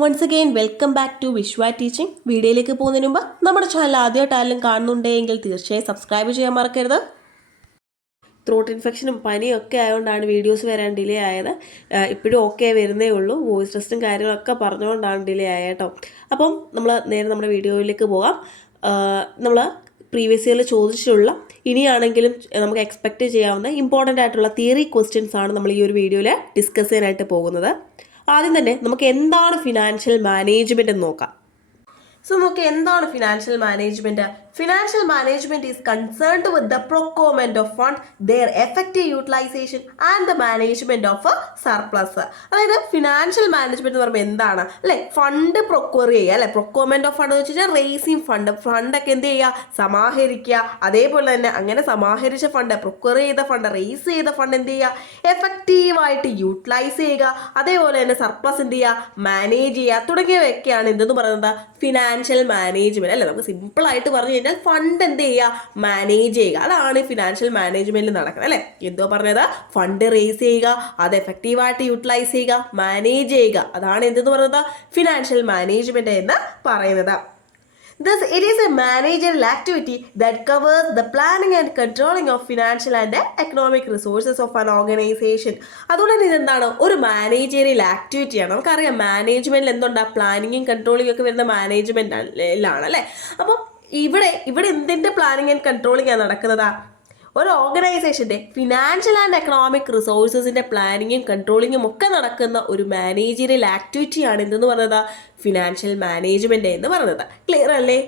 Once again welcome back to വിശ്വാറ്റീച്ചിങ്. വീഡിയോയിലേക്ക് പോകുന്നതിന് മുമ്പ് നമ്മുടെ ചാനൽ ആദ്യമായിട്ടായാലും കാണുന്നുണ്ടെങ്കിൽ തീർച്ചയായും സബ്സ്ക്രൈബ് ചെയ്യാൻ മറക്കരുത്. ത്രോട്ട് ഇൻഫെക്ഷനും പനിയും ഒക്കെ ആയതുകൊണ്ടാണ് വീഡിയോസ് വരാൻ ഡിലേ ആയത്. ഇപ്പോഴും ഓക്കെ വരുന്നേ ഉള്ളൂ. വോയിസ് ടെസ്റ്റും കാര്യങ്ങളൊക്കെ പറഞ്ഞുകൊണ്ടാണ് ഡിലേ ആയത് കേട്ടോ. അപ്പം നമ്മൾ നേരെ നമ്മുടെ വീഡിയോയിലേക്ക് പോകാം. നമ്മൾ പ്രീവിയസ് ഇയറിൽ ചോദിച്ചിട്ടുള്ള ഇനിയാണെങ്കിലും നമുക്ക് എക്സ്പെക്റ്റ് ചെയ്യാവുന്ന ഇമ്പോർട്ടൻ്റ് ആയിട്ടുള്ള തിയറി ക്വസ്റ്റ്യൻസ് ആണ് നമ്മൾ ഈ ഒരു വീഡിയോയിൽ ഡിസ്കസ് ചെയ്യാനായിട്ട് പോകുന്നത്. ആദ്യം തന്നെ നമുക്ക് എന്താണ് ഫിനാൻഷ്യൽ മാനേജ്മെന്റ് എന്ന് നോക്കാം. സോ നമുക്ക് എന്താണ് financial management? Financial management is concerned with the procurement of funds, their effective utilization and the management of a surplus. അതായത് ഫിനാൻഷ്യൽ മാനേജ്മെന്റ് എന്ന് പറയുമ്പോൾ എന്താണ് അല്ലെ? ഫണ്ട് പ്രൊക്യൂർ ചെയ്യുക അല്ലെ. പ്രൊക്യൂർമെന്റ് ഓഫ് ഫണ്ട് എന്ന് വെച്ച് കഴിഞ്ഞാൽ റേസിംഗ് ഫണ്ടൊക്കെ എന്ത് ചെയ്യുക, സമാഹരിക്കുക. അതേപോലെ തന്നെ അങ്ങനെ സമാഹരിച്ച ഫണ്ട്, പ്രൊക്യൂർ ചെയ്ത ഫണ്ട്, റേസ് ചെയ്ത ഫണ്ട് എന്ത് ചെയ്യുക, എഫക്റ്റീവായിട്ട് യൂട്ടിലൈസ് ചെയ്യുക. അതേപോലെ തന്നെ സർപ്ലസ് എന്ത് ചെയ്യുക, മാനേജ് ചെയ്യുക തുടങ്ങിയവയൊക്കെയാണ് എന്തെന്ന് പറയുന്നത് ഫിനാൻഷ്യൽ മാനേജ്മെന്റ് അല്ലെ. നമുക്ക് സിമ്പിൾ ആയിട്ട് പറഞ്ഞു കഴിഞ്ഞാൽ ഫണ്ട് എന്ത് ചെയ്യുക, മാനേജ് ചെയ്യുക. അതാണ് ഫിനാൻഷ്യൽ മാനേജ്മെന്റിൽ നടക്കുന്നത് അല്ലെ. എന്തോ പറഞ്ഞത്, ഫണ്ട് റേസ് ചെയ്യുക, അത് എഫക്റ്റീവായിട്ട് യൂട്ടിലൈസ് ചെയ്യുക, മാനേജ് ചെയ്യുക. അതാണ് എന്തെന്ന് പറയുന്നത് ഫിനാൻഷ്യൽ മാനേജ്മെന്റ് എന്ന് പറയുന്നത്. Thus, it is a managerial activity that covers the planning and controlling of financial and economic resources of an organization. അതുകൊണ്ട് തന്നെ ഇതെന്താണ്, ഒരു മാനേജറിയൽ ആക്ടിവിറ്റിയാണ്. നമുക്കറിയാം മാനേജ്മെന്റിൽ എന്തുണ്ടാ, പ്ലാനിങ്ങും കൺട്രോളിംഗ് ഒക്കെ വരുന്ന മാനേജ്മെന്റിലാണ് അല്ലേ. അപ്പം ഇവിടെ എന്തിൻ്റെ പ്ലാനിങ് ആൻഡ് കൺട്രോളിംഗ് ആണ് നടക്കുന്നത്? ഒരു ഓർഗനൈസേഷൻ്റെ ഫിനാൻഷ്യൽ ആൻഡ് എക്കണോമിക് റിസോഴ്സസിൻ്റെ പ്ലാനിങ്ങും കൺട്രോളിങ്ങും ഒക്കെ നടക്കുന്ന ഒരു മാനേജറിയൽ ആക്ടിവിറ്റിയാണ് എന്തെന്ന് പറയുന്നത് ഫിനാൻഷ്യൽ മാനേജ്മെൻറ്റ് എന്ന് പറയുന്നത്. ക്ലിയർ അല്ലേ?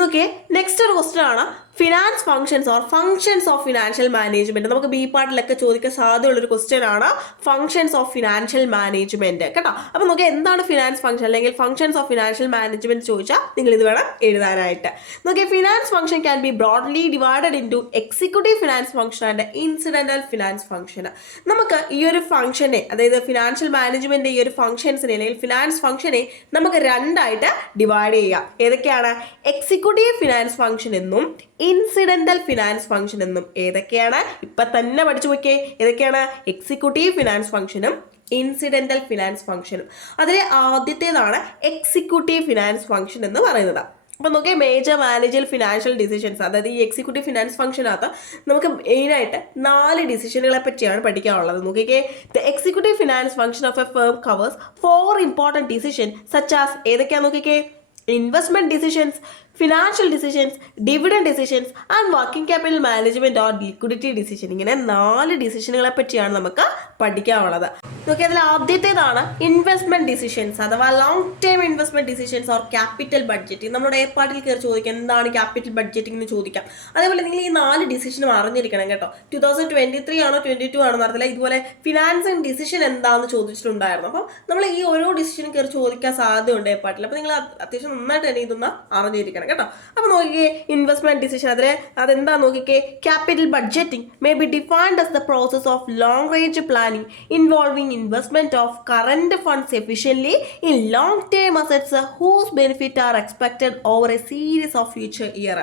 നോക്കിയേ, നെക്സ്റ്റ് ഒരു ക്വസ്റ്റ്യൻ ആണ് finance functions or functions of financial management. നമുക്ക് ബി പാർട്ടിലൊക്കെ ചോദിക്കാൻ സാധ്യതയുള്ളൊരു ക്വസ്റ്റ്യൻ ആണ് ഫങ്ഷൻസ് ഓഫ് ഫിനാൻഷ്യൽ മാനേജ്മെന്റ് കേട്ടോ. അപ്പോൾ നമുക്ക് എന്താണ് ഫിനാൻസ് ഫങ്ഷൻ അല്ലെങ്കിൽ ഫങ്ഷൻസ് ഓഫ് ഫിനാൻഷ്യൽ മാനേജ്മെന്റ് ചോദിച്ചാൽ നിങ്ങൾ ഇത് വേണം എഴുതാനായിട്ട്. നോക്കിയേ, finance function can be broadly divided into executive finance function and incidental finance function. നമുക്ക് ഈ ഒരു ഫംഗ്ഷനെ, അതായത് ഫിനാൻഷ്യൽ മാനേജ്മെന്റ് ഈ ഒരു ഫംഗ്ഷൻസിനെ അല്ലെങ്കിൽ ഫിനാൻസ് ഫംഗ്ഷനെ നമുക്ക് രണ്ടായിട്ട് ഡിവൈഡ് ചെയ്യാം. ഏതൊക്കെയാണ്? എക്സിക്യൂട്ടീവ് ഫിനാൻസ് ഫങ്ഷൻ എന്നും ഇൻസിഡന്റൽ ഫിനാൻസ് ഫംഗ്ഷൻ എന്നും. ഏതൊക്കെയാണ്? ഇപ്പം തന്നെ പഠിച്ചു നോക്കിയേ. ഏതൊക്കെയാണ്? എക്സിക്യൂട്ടീവ് ഫിനാൻസ് ഫംഗ്ഷനും ഇൻസിഡന്റൽ ഫിനാൻസ് ഫംഗ്ഷനും. അതിലെ ആദ്യത്തേതാണ് എക്സിക്യൂട്ടീവ് ഫിനാൻസ് ഫംഗ്ഷൻ എന്ന് പറയുന്നത്. അപ്പം നോക്കിയാൽ മേജർ മാനേജർ ഫിനാൻഷ്യൽ ഡിസിഷൻസ്, അതായത് ഈ എക്സിക്യൂട്ടീവ് ഫിനാൻസ് ഫംഗ്ഷനകത്ത് നമുക്ക് മെയിനായിട്ട് 4 ഡിസിഷനുകളെ പറ്റിയാണ് പഠിക്കാനുള്ളത്. നോക്കിക്കേ, the executive finance function of A firm covers 4 important decision such as. ഏതൊക്കെയാണെന്ന് നോക്കിക്കേ, investment decisions, financial decisions, dividend decisions and working capital management or liquidity decision. ഇങ്ങനെ 4 ഡിസിഷനുകളെ പറ്റിയാണ് നമുക്ക് പഠിക്കാനുള്ളത്. നോക്കി, അതിൽ ആദ്യത്തേതാണ് ഇൻവെസ്റ്റ്മെന്റ് ഡിസിഷൻസ് അഥവാ long term investment decisions or capital budgeting. നമ്മുടെ എ പാർട്ടിൽ കയറി ചോദിക്കാം എന്താണ് ക്യാപിറ്റൽ ബഡ്ജറ്റിംഗ് എന്ന് ചോദിക്കാം. അതേപോലെ നിങ്ങൾ ഈ 4 ഡിസിഷനും അറിഞ്ഞിരിക്കണം കേട്ടോ. 2023 ആണോ 22 ആണോ എന്നറിയില്ല. ഇതുപോലെ ഫിനാൻസ് ആൻഡ് ഡിസിഷൻ എന്താണെന്ന് ചോദിച്ചിട്ടുണ്ടായിരുന്നു. അപ്പം നമ്മൾ ഈ ഓരോ ഡിസിഷനും കയറി ചോദിക്കാൻ സാധ്യതയുണ്ട് എ പാർട്ടിൽ. അപ്പം നിങ്ങൾ അത്യാവശ്യം നന്നായിട്ട് തന്നെ ഇതൊന്ന് അറിഞ്ഞിരിക്കണം കേട്ടോ. അപ്പൊ നോക്കിക്കേ, ഇൻവെസ്റ്റ്മെന്റ് ഡിസിഷൻ അതെന്താ നോക്കിക്കേ, capital budgeting may be defined as the process of long range planning involving investment of current funds efficiently in long term assets whose benefit are expected over a series of future year.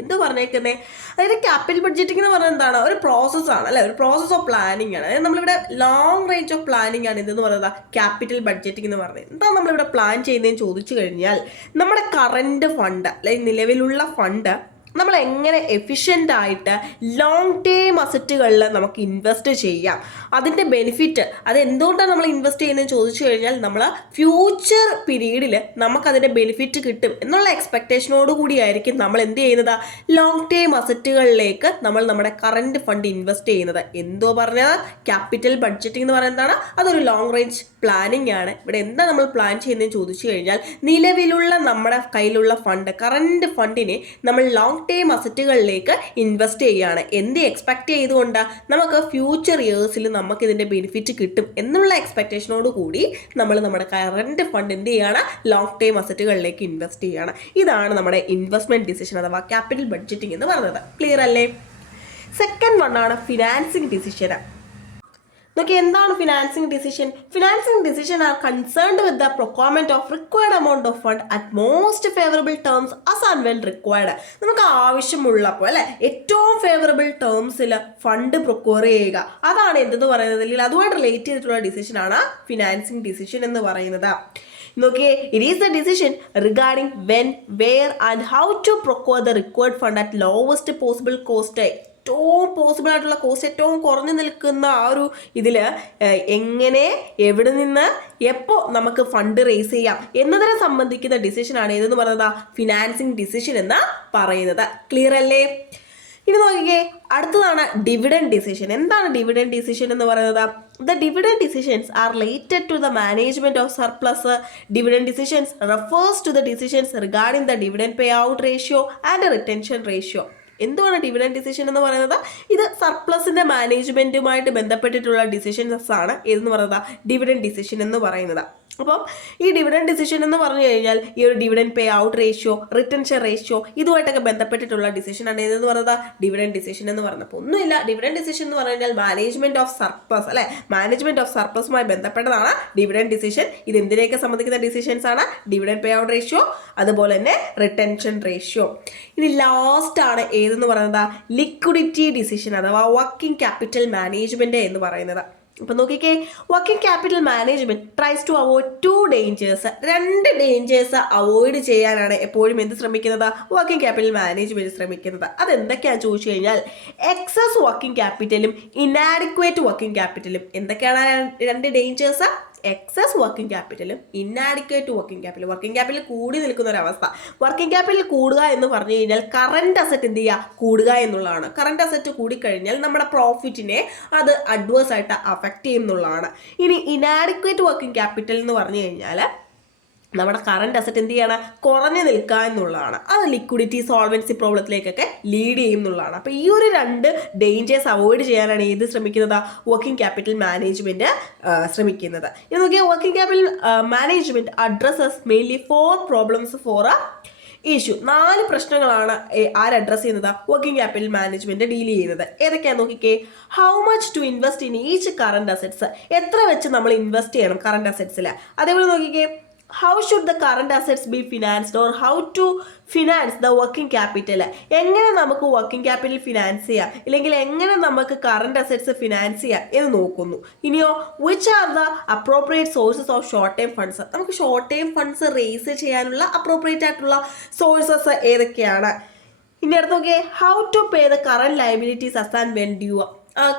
എന്ത് പറഞ്ഞേക്കുന്നേ, അതായത് capital budgeting എന്ന് പറയുന്നത് എന്താണ്, ഒരു പ്രോസസ്സാണ് അല്ലെ, ഒരു process of planning ആണ്. അതായത് നമ്മളിവിടെ ലോങ് റേഞ്ച് ഓഫ് പ്ലാനിങ് ആണ് ഇതെന്ന് പറയുന്നത് ക്യാപിറ്റൽ ബഡ്ജറ്റിംഗ് എന്ന് പറയുന്നത്. എന്താ നമ്മളിവിടെ പ്ലാൻ ചെയ്യുന്നതെന്ന് ചോദിച്ചു കഴിഞ്ഞാൽ, നമ്മുടെ കറണ്ട് ഫണ്ട് അല്ലെങ്കിൽ നിലവിലുള്ള ഫണ്ട് നമ്മൾ എങ്ങനെ എഫിഷ്യൻ്റ് ആയിട്ട് ലോങ് ടേം അസറ്റുകളിൽ നമുക്ക് ഇൻവെസ്റ്റ് ചെയ്യാം, അതിൻ്റെ ബെനിഫിറ്റ് അത് എന്തുകൊണ്ടാണ് നമ്മൾ ഇൻവെസ്റ്റ് ചെയ്യുന്നതെന്ന് ചോദിച്ചു കഴിഞ്ഞാൽ നമ്മൾ ഫ്യൂച്ചർ പീരീഡിൽ നമുക്കതിൻ്റെ ബെനിഫിറ്റ് കിട്ടും എന്നുള്ള എക്സ്പെക്റ്റേഷനോട് കൂടിയായിരിക്കും നമ്മൾ എന്ത് ചെയ്യുന്നത്, ലോങ് ടേം അസറ്റുകളിലേക്ക് നമ്മൾ നമ്മുടെ കറണ്ട് ഫണ്ട് ഇൻവെസ്റ്റ് ചെയ്യുന്നത്. എന്തോ പറഞ്ഞത്, ക്യാപിറ്റൽ ബഡ്ജറ്റിംഗ് എന്ന് പറയുന്നതാണ്, അതൊരു ലോങ് റേഞ്ച് പ്ലാനിങ് ആണ്. ഇവിടെ എന്താ നമ്മൾ പ്ലാൻ ചെയ്യുന്നതെന്ന് ചോദിച്ചു കഴിഞ്ഞാൽ, നിലവിലുള്ള നമ്മുടെ കയ്യിലുള്ള ഫണ്ട്, കറണ്ട് ഫണ്ടിനെ നമ്മൾ ലോങ് ടേം അസറ്റുകളിലേക്ക് ഇൻവെസ്റ്റ് ചെയ്യുകയാണ്. എന്ത് എക്സ്പെക്ട് ചെയ്തുകൊണ്ട്, നമുക്ക് ഫ്യൂച്ചർ ഇയേഴ്സിൽ നമുക്ക് ഇതിൻ്റെ ബെനിഫിറ്റ് കിട്ടും എന്നുള്ള എക്സ്പെക്റ്റേഷനോട് കൂടി നമ്മൾ നമ്മുടെ കറണ്ട് ഫണ്ട് എന്ത് ചെയ്യുകയാണ്, ലോങ് ടേം അസറ്റുകളിലേക്ക് ഇൻവെസ്റ്റ് ചെയ്യുകയാണ്. ഇതാണ് നമ്മുടെ ഇൻവെസ്റ്റ്മെന്റ് ഡിസിഷൻ അഥവാ ക്യാപിറ്റൽ ബഡ്ജറ്റിംഗ് എന്ന് പറയുന്നത്. ക്ലിയർ അല്ലേ? സെക്കൻഡ് വൺ ആണ് ഫിനാൻസിങ് ഡിസിഷൻ. നോക്കി എന്താണ് financing decision? Financing decision are concerned with the procurement of required amount of fund at most favourable terms as and when required. നമുക്ക് ആവശ്യമുള്ളപ്പോൾ അല്ലെ ഏറ്റവും ഫേവറബിൾ ടേംസിൽ ഫണ്ട് പ്രൊക്യൂർ ചെയ്യുക, അതാണ് എന്തെന്ന് പറയുന്നത്, അല്ലെങ്കിൽ അതുമായിട്ട് റിലേറ്റ് ചെയ്തിട്ടുള്ള ഡിസിഷൻ ആണ് ഫിനാൻസിങ് ഡിസിഷൻ എന്ന് പറയുന്നത്. നോക്കിയേ, it is the decision regarding when, where and how to procure the required fund at lowest possible cost. ഏറ്റവും പോസിബിൾ ആയിട്ടുള്ള കോസ്റ്റ് ഏറ്റവും കുറഞ്ഞു നിൽക്കുന്ന ആ ഒരു ഇതിൽ എങ്ങനെ, എവിടെ നിന്ന്, എപ്പോൾ നമുക്ക് ഫണ്ട് റേസ് ചെയ്യാം എന്നതിനെ സംബന്ധിക്കുന്ന ഡിസിഷനാണ് ഏതെന്ന് പറയുന്നത് ഫിനാൻസിങ് ഡിസിഷൻ എന്ന് പറയുന്നത്. ക്ലിയർ അല്ലേ? ഇനി നോക്കിക്കേ, അടുത്തതാണ് ഡിവിഡൻഡ് ഡിസിഷൻ. എന്താണ് ഡിവിഡൻഡ് ഡിസിഷൻ എന്ന് പറയുന്നത്? The dividend decisions are related to the management of surplus. Dividend decisions refers to the decisions regarding the dividend payout ratio and retention ratio. എന്താണ് ഡിവിഡൻഡ് ഡിസിഷൻ എന്ന് പറയുന്നത്? ഇത് സർപ്ലസിന്റെ മാനേജ്മെന്റുമായിട്ട് ബന്ധപ്പെട്ടിട്ടുള്ള ഡിസിഷൻസ് ആണ് ഏതെന്ന് പറയുന്നത് ഡിവിഡൻഡ് ഡിസിഷൻ എന്ന് പറയുന്നത്. അപ്പം ഈ ഡിവിഡൻഡ് ഡിസിഷൻ എന്ന് പറഞ്ഞു കഴിഞ്ഞാൽ ഈ ഒരു dividend pay out ratio, retention ratio ഇതുമായിട്ടൊക്കെ ബന്ധപ്പെട്ടിട്ടുള്ള ഡിസിഷനാണ് ഏതെന്ന് പറയുന്നത് ഡിവിഡൻഡ് ഡിസിഷൻ എന്ന് പറയുന്നത്. അപ്പോൾ ഒന്നുമില്ല, ഡിവിഡൻഡ് ഡിസിഷൻ എന്ന് പറഞ്ഞു കഴിഞ്ഞാൽ മാനേജ്മെന്റ് ഓഫ് സർപ്ലസ് അല്ലെ, മാനേജ്മെന്റ് ഓഫ് സർപ്ലസുമായി ബന്ധപ്പെട്ടതാണ് ഡിവിഡൻഡ് ഡിസിഷൻ. ഇത് എന്തിനെയൊക്കെ സംബന്ധിക്കുന്ന ഡിസിഷൻസ് ആണ്? ഡിവിഡൻഡ് പേ ഔട്ട് റേഷ്യോ, അതുപോലെ തന്നെ റിട്ടൻഷൻ റേഷ്യോ. ഇനി ലാസ്റ്റ് ആണ് ഏതെന്ന് പറയുന്നത് ലിക്വിഡിറ്റി ഡിസിഷൻ അഥവാ വർക്കിംഗ് ക്യാപിറ്റൽ മാനേജ്മെന്റ് എന്ന് പറയുന്നത്. അപ്പം നോക്കിക്കേ, working capital management tries to avoid 2 dangers. 2 dangers avoid ചെയ്യാനാണ് എപ്പോഴും എന്ത് ശ്രമിക്കുന്നത്? വർക്കിംഗ് ക്യാപിറ്റൽ മാനേജ്മെന്റ് ശ്രമിക്കുന്നത്. അതെന്തൊക്കെയാണെന്ന് ചോദിച്ചു കഴിഞ്ഞാൽ എക്സസ് വർക്കിംഗ് ക്യാപിറ്റലും ഇനാഡിക്വേറ്റ് വർക്കിംഗ് ക്യാപിറ്റലും. എന്തൊക്കെയാണ് 2 ഡേഞ്ചേഴ്സ്? എക്സസ് വർക്കിംഗ് ക്യാപിറ്റലും inadequate working capital. Working capital കൂടി നിൽക്കുന്ന ഒരു അവസ്ഥ. വർക്കിംഗ് ക്യാപിറ്റൽ കൂടുക എന്ന് പറഞ്ഞു കഴിഞ്ഞാൽ കറന്റ് അസറ്റ് എന്ത് ചെയ്യുക? കൂടുക എന്നുള്ളതാണ്. കറന്റ് അസറ്റ് കൂടിക്കഴിഞ്ഞാൽ നമ്മുടെ പ്രോഫിറ്റിനെ അത് അഡ്വേഴ്സ് ആയിട്ട് അഫക്റ്റ് ചെയ്യും എന്നുള്ളതാണ്. ഇനി ഇനാഡിക്വേറ്റ് വർക്കിംഗ് ക്യാപിറ്റൽ എന്ന് പറഞ്ഞു കഴിഞ്ഞാൽ നമ്മുടെ കറണ്ട് അസറ്റ് എന്ത് ചെയ്യണം? കുറഞ്ഞു നിൽക്കുക എന്നുള്ളതാണ്. അത് ലിക്വിഡിറ്റി സോൾവൻസി പ്രോബ്ലത്തിലേക്കൊക്കെ ലീഡ് ചെയ്യും എന്നുള്ളതാണ്. അപ്പോൾ ഈ ഒരു 2 ഡേഞ്ചേഴ്സ് അവോയ്ഡ് ചെയ്യാനാണ് ഏത് ശ്രമിക്കുന്നത്? വർക്കിംഗ് ക്യാപിറ്റൽ മാനേജ്മെന്റ് ശ്രമിക്കുന്നത്. ഇത് നോക്കിയാൽ working capital management addresses mainly 4 problems four issue. 4 പ്രശ്നങ്ങളാണ് അഡ്രസ് ചെയ്യുന്നത്? വർക്കിംഗ് ക്യാപിറ്റൽ മാനേജ്മെന്റ് ഡീൽ ചെയ്യുന്നത്. ഏതൊക്കെയാണെന്ന് നോക്കിക്കേ. How much to invest in each current assets. എത്ര വെച്ച് നമ്മൾ ഇൻവെസ്റ്റ് ചെയ്യണം കറണ്ട് അസറ്റ്സിൽ. അതേപോലെ നോക്കിക്കേ, how should the current assets be financed or how to finance the working capital. എങ്ങനെ നമുക്ക് വർക്കിംഗ് ക്യാപിറ്റൽ ഫിനാൻസ് ചെയ്യാം, ഇല്ലെങ്കിൽ എങ്ങനെ നമുക്ക് കറണ്ട് അസറ്റ്സ് ഫിനാൻസ് ചെയ്യാം എന്ന് നോക്കുന്നു. ഇനിയോ which are the appropriate sources of short time funds. നമുക്ക് ഷോർട്ട് ടൈം ഫണ്ട്സ് റേസ് ചെയ്യാനുള്ള അപ്രോപ്രിയേറ്റ് ആയിട്ടുള്ള സോഴ്സസ് ഏതൊക്കെയാണ്. ഇനി അടുത്ത് നോക്കിയേ, how to pay the current liabilities as and when due.